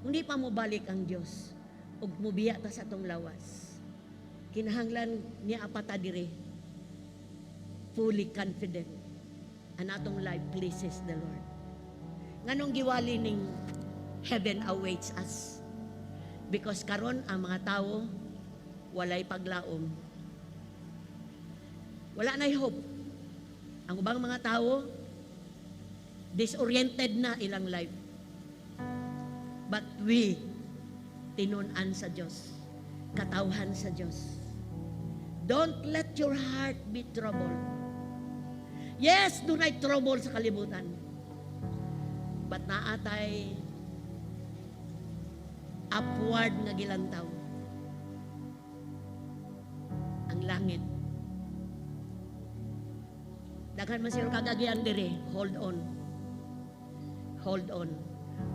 Hindi pa mo balik ang Diyos, ug mubiya ta sa tong lawas. kinahanglan niya apata dire. Fully confident. Ang atong life pleases the Lord. Nganong giwali ning heaven awaits us. Because karon ang mga tao walay paglaom. Wala na'y hope. Ang ubang mga tao disoriented na ilang life. But we tinunan sa Diyos. Katawhan sa Diyos. Don't let your heart be troubled. Yes, dunay trouble sa kalibutan. But naatay upward nga gilantaw. Ang langit. Daghan man siro kagagian dire, hold on. Hold on.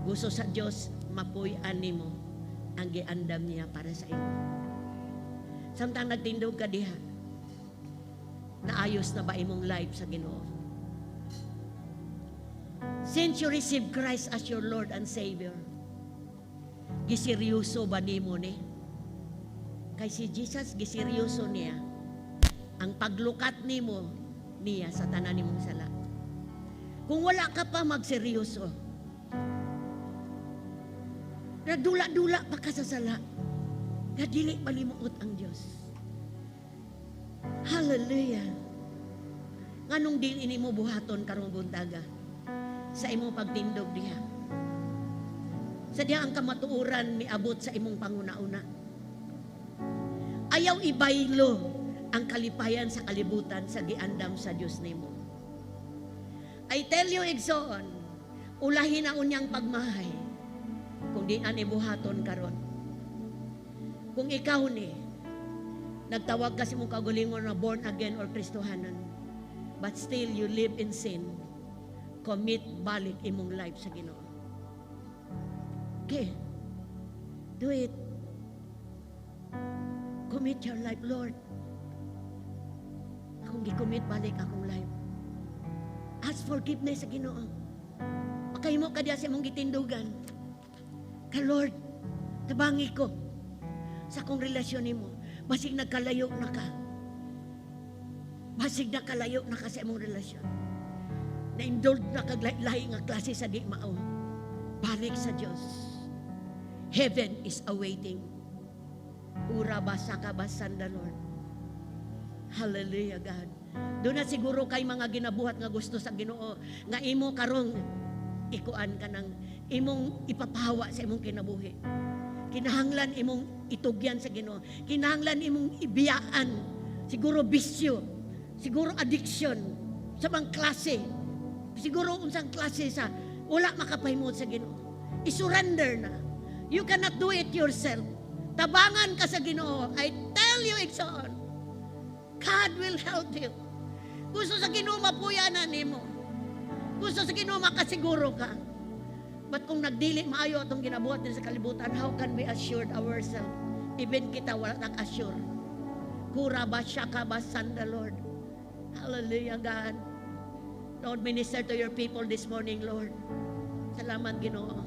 Gusto sa Dios mapuy-an nimo ang giandam niya para sa imo. Samtang nagtindog ka diha, naayos na ba imong life sa Ginoo? Since you received Christ as your Lord and Savior, giseryoso ba nimo ni? Kay si Jesus giseryoso niya ang paglukat nimo niya sa tanan nimong sala. Kung wala ka pa magseryoso, nagdula-dula pa ka sa sala, nga dili malimuot ang Diyos. Hallelujah. Nganong dili nimo buhaton karong buntaga sa imong pagtindog diha. Sadya ang kamatuoran miabot sa imong panguna-una. Ayaw ibaylo ang kalipayan sa kalibutan sa giandam sa Diyos nimo. I tell you, igsoon, ulahin na unyang pagmahay kung di ani buhaton karon. Kung ikaw ni nagtawag kasi mong kagulingon na born again or Kristohanan, but still you live in sin, commit balik imong life sa Ginoo. Okay, do it. Commit your life, Lord. Akong gi-commit balik akong life. Ask forgiveness sa Ginoo. Makahimo ka diya sa imong gitindugan. Ka Lord, tabangi ko sa akong relasyon nimo. Basig nagkalayo na ka. Basig nakalayo na ka sa imong relasyon. Na-indulge na kaglahi nga klase sa di mao. Balik sa Diyos. Heaven is awaiting. Ura basa ka basan the Lord. Hallelujah, God. Doon na siguro kay mga ginabuhat nga gusto sa Ginoo nga imo karong ikuan ka ng imong ipapahawa sa imong kinabuhi. Kinahanglan imong itugyan sa Ginoo. Kinahanglan imong ibiyaan. Siguro bisyo, siguro addiction, sa mga klase. Siguro unsang klase sa wala makapahimot sa Ginoo. I-surrender na. You cannot do it yourself. Tabangan ka sa Ginoo. I tell you, igsoon, God will help you. Gusto sa Ginoo mapuyanan nimo. Gusto sa Ginoo makasiguro ka. But kung nagdili maayo atong ginabuhat din sa kalibutan, how can we assured ourselves? Even kita wala nag-assure. Kura ba siya ka ba the Lord? Hallelujah, God. Lord, minister to your people this morning, Lord. Salamat, Ginoo.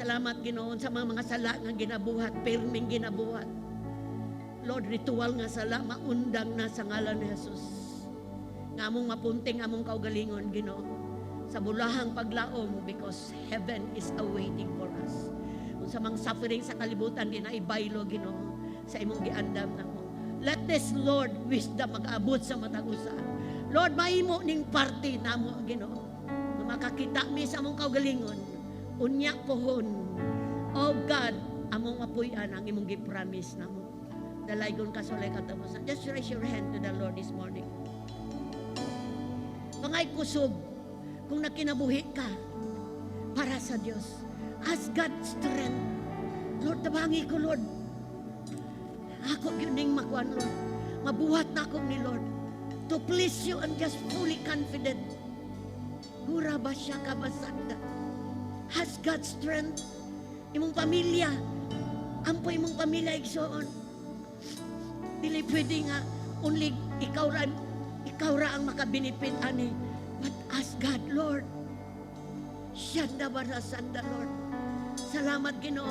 Salamat, Ginoo, sa mga sala nga ginabuhat, pirming ginabuhat. Lord, ritual nga sala, maundang na sa ngalan ni Jesus. Nga among mapunting among kaugalingon, Ginoo, sa bulahang paglaom, because heaven is awaiting for us. Kung sa mga suffering sa kalibutan, di na ibaylo, Ginoo, sa imong giandam na mo. Let this, Lord, wisdom mag-abot sa matag usa. Lord, mahimo ning party na mo, Ginoo. Na makakita mi sa among kaugalingon, unya pohon. Oh God, among mapuy-an ang imong gipromise na mo. Dalaygon ka sulay katapusan. Just raise your hand to the Lord this morning. Pangay kusog, kung nakinabuhi ka para sa Diyos. Ask God strength. Lord, tabangi ko, Lord. Ako yuning makuan, Lord. Mabuhat na ako ni Lord. To please you, I'm just fully confident. Hura ba siya kabasanda? Has God strength? Imong pamilya. Ampo imong pamilya igsoon. Dili pwede nga only ikaw ra ang makabenefit ani. But ask God, Lord. Shanda barasanda, Lord. Salamat, Ginoo.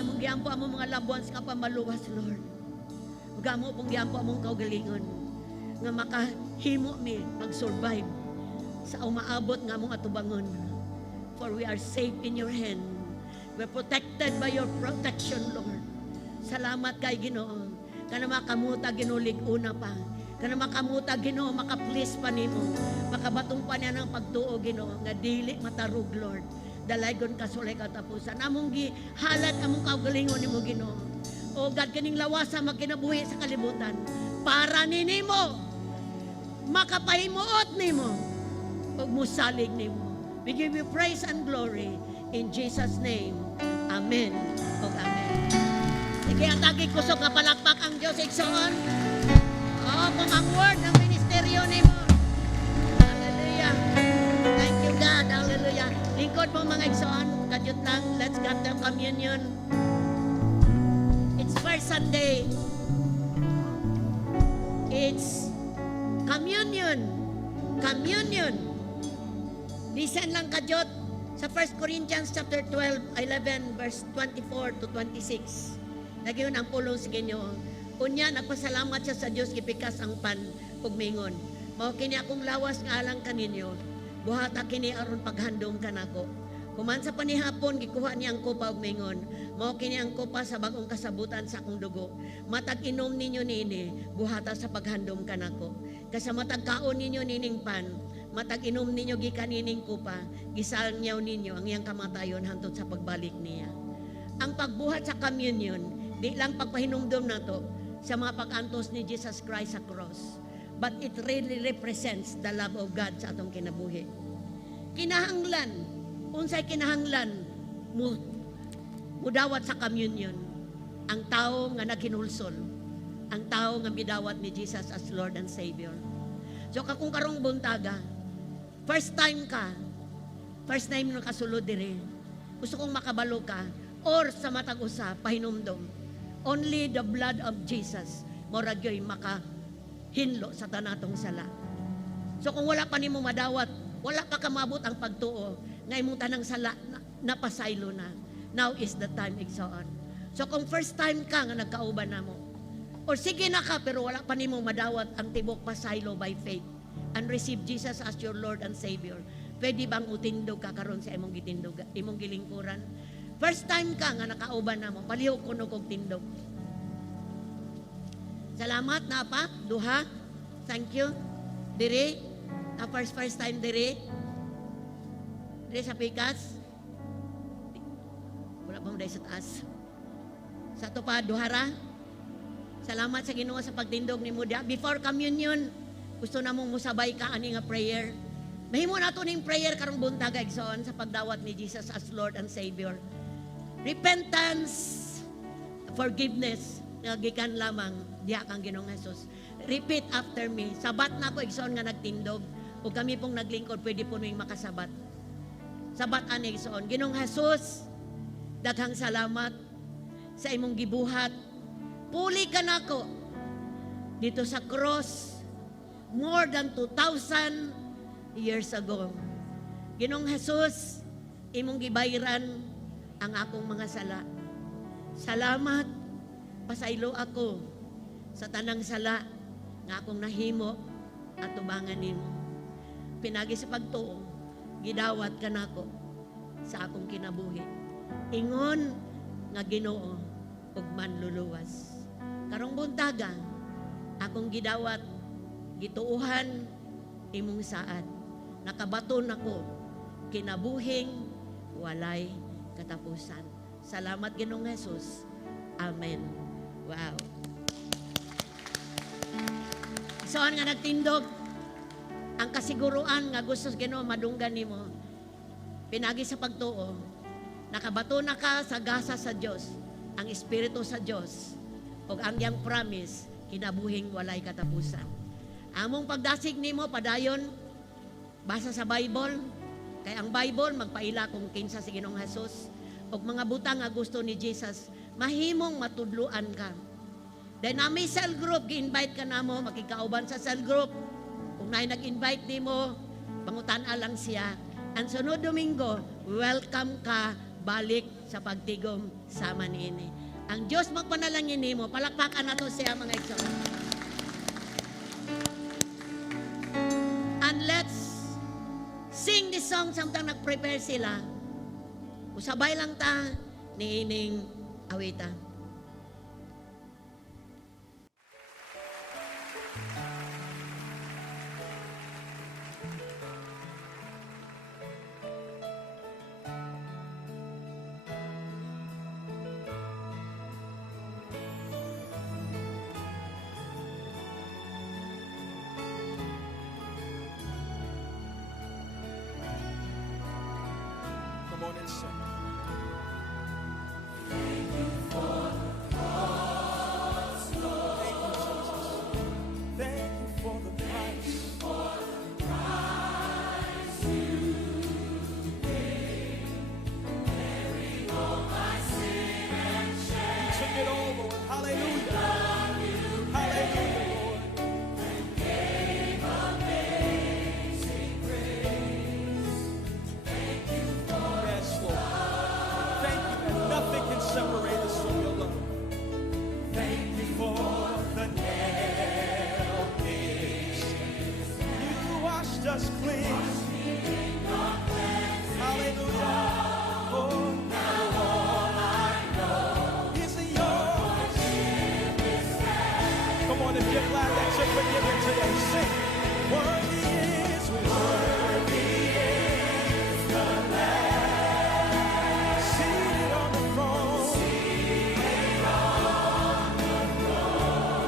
Among giampo among mga labuan sa pamaluwas, Lord. Gamo pong giampo among kaugalingon nga makahimo mi mag-survive sa umaabot nga among atubangon. For we are safe in your hand. We're protected by your protection, Lord. Salamat kay Ginoo. Kana makamuta ginulig una pa. Kana makamuta Ginoo, makaplease pa nimo. Makabatong pa niya ng pagtuo Ginoo nga dili matarug, Lord. Dalaygon kasulay katapusan. Among gihalat among kaugalingon nimo Ginoo. O God, kaning lawasa magkinabuhi sa kalibutan para ninimo makapahimuot nimo ug musalig nimo. We give you praise and glory in Jesus name. Amen. O amen. Sige, atagi kusog ka palakpak ang Diyos igsoon. Kung ang word ng ministeryo nimo. Hallelujah. Thank you God. Hallelujah. Lingkod mo mga igsoon, kadyot lang. Let's get the communion. It's first Sunday. It's communion. Communion. Listen lang kadyot sa 1 Corinthians chapter 12, 11, verse 24 to 26. Nagyon ang pulong sa Ginoo. Unya, nagpasalamat siya sa Diyos, gipikas ang pan ug mingon. Mao kini akong lawas nga alang kaninyo. Buhata kini aron paghandom kanako. Human sa panihapon, gikuha niya ang kupa ug mingon. Mao kini ang kupa sa bagong kasabutan sa akong dugo. Matag inom ninyo nini, buhata sa paghandom kanako. Kasa matag kaon ninyo nining pan, matag inom ninyo gikan nining kupa, gisalnyaw ninyo ang iyang kamatayon hantod sa pagbalik niya. Ang pagbuhat sa communion, di lang pagpahinumdom nato sa mga pag-antos ni Jesus Christ sa cross, but it really represents the love of God sa atong kinabuhi. Kinahanglan, unsay kinahanglan mo mudawat sa communion ang tao nga naghinulsol, ang tao nga midawat ni Jesus as Lord and Savior. So kung karong buntaga, first time mo nakasulod dire, gusto kong makabalo ka, or sa matag usa pahinumdom, only the blood of Jesus murag yoy makahinlo sa tanatong sala. So kung wala pa nimo madawat, wala pa kamabot ang pagtuo nga imong tanang sala napasaylo na. Now is the time igsoon. So kung first time ka nga nagkauban namo, or sige na ka pero wala pa nimo madawat ang tibok pasaylo by faith and receive Jesus as your Lord and Savior, pwede bang utindog ka karon sa imong gitindog, imong gilingkuran? First time ka nga nakauban namo, palihog kuno kog tindog. Salamat na pa, duha. Thank you. Diri, first time diri. Diri sa pikas. Wala pa mo dahil sa taas. Sa to pa, duhara. Salamat sa Ginoo sa pagtindog ni Muda. Before communion, gusto na mong musabay ka ani nga prayer. Mahimo na to ning prayer karong buntag igsoon sa pagdawat ni Jesus as Lord and Savior. Repentance, forgiveness, nagikan lamang diha kang Ginoong Jesus. Repeat after me. Sabat na ko igsoon nga nagtindog. O kami pong naglingkod, pwede po nung makasabat. Sabat ani igsoon. Ginoong Jesus, daghang salamat sa imong gibuhat. Puli ka nako dito sa cross more than 2,000 years ago. Ginoong Jesus, imong gibayran ang akong mga sala. Salamat, pasaylo ako sa tanang sala nga akong nahimo at tubangan nimo. Pinagi sa pagtuo, gidawat ka nako sa akong kinabuhi. Ingon nga Ginoo ug manluluwas. Karong buntaga, akong gidawat, gituuhan imong saad. Nakabaton ako kinabuhing walay katapusan. Salamat Ginoong Jesus. Amen. Wow. Saan nga nagtindog ang kasiguruan nga gusto Ginoo madunggan nimo. Pinagi sa pagtuo, nakabato na ka sa gasa sa Dios, ang Espiritu sa Dios, ug ang iyang promise kinabuhing walay katapusan. Among pagdasig nimo padayon basa sa Bible, kay ang Bible magpaila kung kinsa si Ginoong Jesus ug mga butang nga gusto ni Jesus, mahimong matudluan ka. Then nami cell group, gi-invite ka namo, makikauban sa cell group. Kung naay nag-invite nimo, pangutan-a lang siya. Ang sunod Domingo, welcome ka balik sa pagtigom sama niini. Ang Diyos magpanalangin nimo, palakpakan nato siya mga igsoon. And let's sing this song samtang nag-prepare sila. Usabay lang ta ni ining awita. Come on and sing. Thank you for the price. You took it all, Lord. Hallelujah. Hallelujah, Lord. Yes, Lord. Thank you that nothing can separate us from your love. Thank you for the nail pierced. You washed us clean. Hallelujah. Oh, now all I know is yours. Come on, if you're glad that you're forgiven today, sing. Worthy is the Lamb seated on the throne.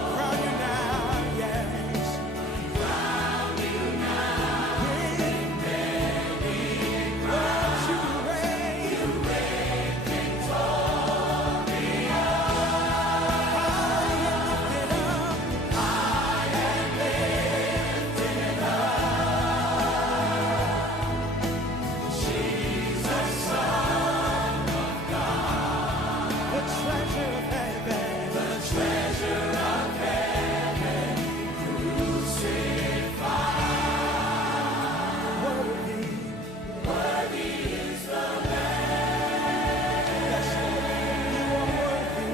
Crown you now, yes. With many crowns you reign. The treasure of heaven, worthy, yes, Lord, you are worthy.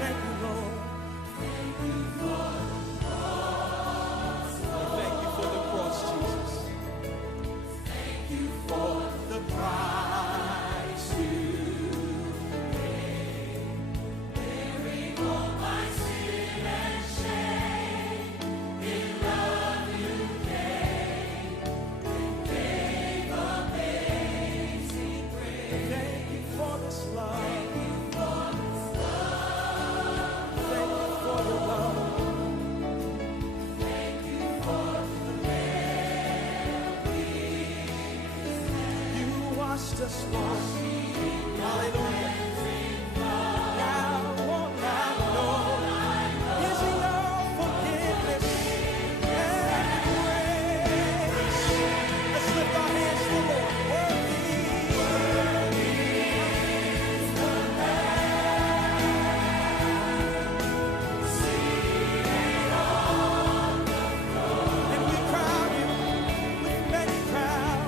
Thank you, Lord. Thank you for the cross, Jesus. Thank you for the price you paid, bearing all my sin and shame. In love you came and gave amazing grace. Thank you for this love. Thank you for your love. Thank you for the you washed us, Lord. Hallelujah. Now all I know is your forgiveness and grace. Let's lift our hands to the Lord. Worthy is the Lamb seated on the throne. And we crown you with many crowns.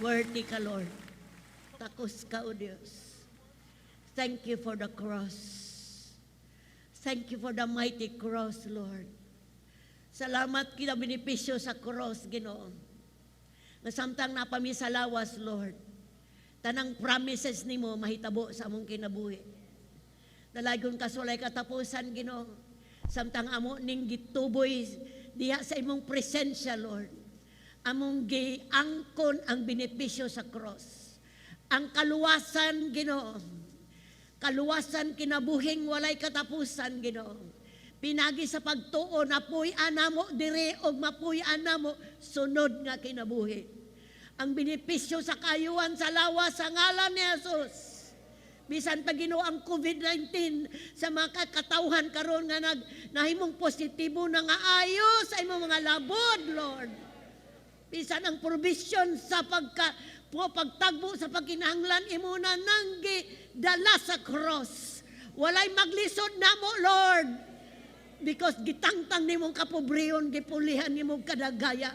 Worthy ka, Lord. Takos ka, O Diyos. Thank you for the cross. Thank you for the mighty cross, Lord. Salamat kita benepisyo sa cross, Ginoo. Nga samtang napami sa lawas, Lord. Tanang promises nimo mahitabo sa among kinabuhi. Dalagon kasulay katapusan, Ginoo. Samtang amo ning gituboy diha sa imong presensya, Lord. Among giangkon ang benepisyo sa cross. Ang kaluwasan, Ginoo. Kaluwasan kinabuhing walay katapusan, Ginoo. Pinagi sa pagtuo, napuy-an namo dire og mapuy-an namo sunod nga kinabuhi. Ang benepisyo sa kayuhan sa lawas sa ngalan ni Jesus. Bisan pa Ginoo ang COVID-19 sa mga katawhan karon nga nahimong positibo na nga ayos sa imong mga labod, Lord. Bisan ang provision sa pagtagbo sa pagkinahanglan imo na nanggi dala sa cross. Walay maglisod namo, Lord. Because gitangtang nimong kapobriyon, gipulihan nimong kadagaya.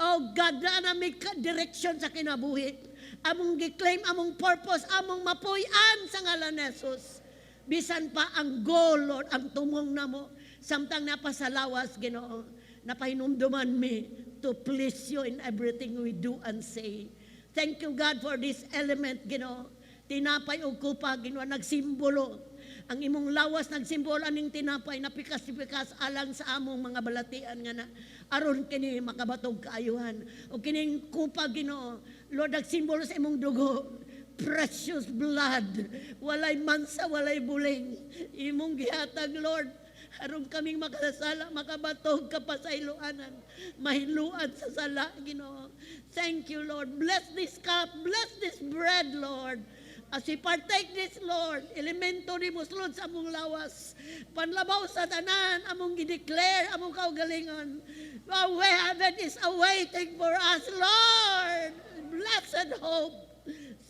Oh God, na may direction sa kinabuhi. Among giklaim, among purpose, among mapuyan sa ngalan ni Jesus. Bisan pa ang goal, Lord, ang tumong namo. Samtang napasalawas, Ginoo, napahinumduman me to please you in everything we do and say. Thank you, God, for this element, Ginoo. Tinapay o kupa, Ginoo, nagsimbolo. Ang imong lawas nagsimbolo aning tinapay na pikas-pikas alang sa among mga balatian nga na aron kini makabatog kaayuhan. O kining kupa, Ginoo, Lord, nagsimbolo sa imong dugo. Precious blood. Walay mansa, walay buling. Imong gihatag, Lord. Aron kaming makasala, makabatog ka pa sa iluanan. Mahiluan sa sala, Ginoo. Thank you, Lord. Bless this cup. Bless this bread, Lord. As we partake this, Lord, elemento ni muslod sa among lawas. Panlabaw sa tanan, among gideclare, among kaugalingon. Heaven is awaiting for us, Lord. Blessed hope.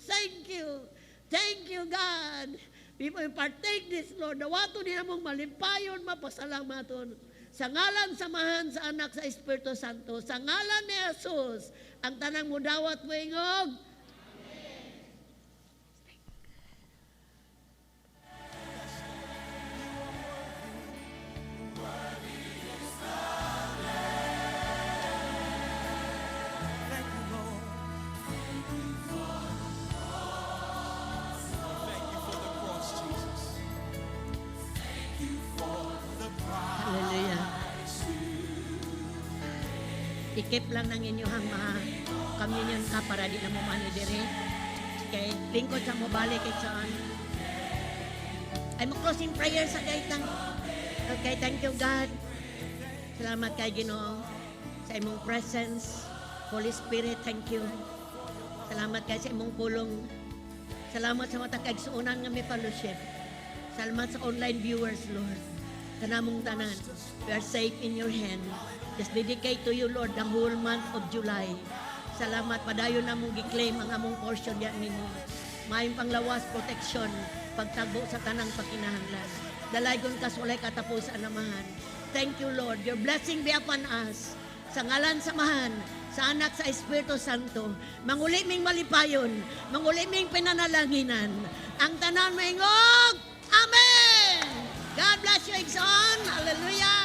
Thank you. Thank you, God. We partake this, Lord. Nawato ni among malimpayon, mapasalamaton. Sa ngalan, samahan sa anak sa Espiritu Santo. Sa ngalan ni Jesus, ang tanang mudawat mo ingog. Hallelujah. Ikip lang ng inyong mga communion ka para di na mo manidiri. Okay, lingkod sa mo balik kay saan. Ay mo closing prayer sa gaitang. Okay, thank you God. Salamat kay Ginoo sa imong presence. Holy Spirit, thank you. Salamat kay sa imong pulong. Salamat sa mga kaigsuonan nga may fellowship. Salamat sa online viewers, Lord. Kanamong tanan, we are safe in your hand. Just dedicate to you, Lord, the whole month of July. Salamat, padayon na mong giklaim ang among portion yan nimo. Mayong panglawas, protection, pagtagbo sa tanang pakinahanglan. Dalaygon kas walay katapusan namahan. Thank you, Lord. Your blessing be upon us. Sa ngalan samahan, sa anak sa Espiritu Santo, manguli ming malipayon, manguli ming pinanalanginan. Ang tanan maingog, Amen! God bless you, Exxon. Hallelujah!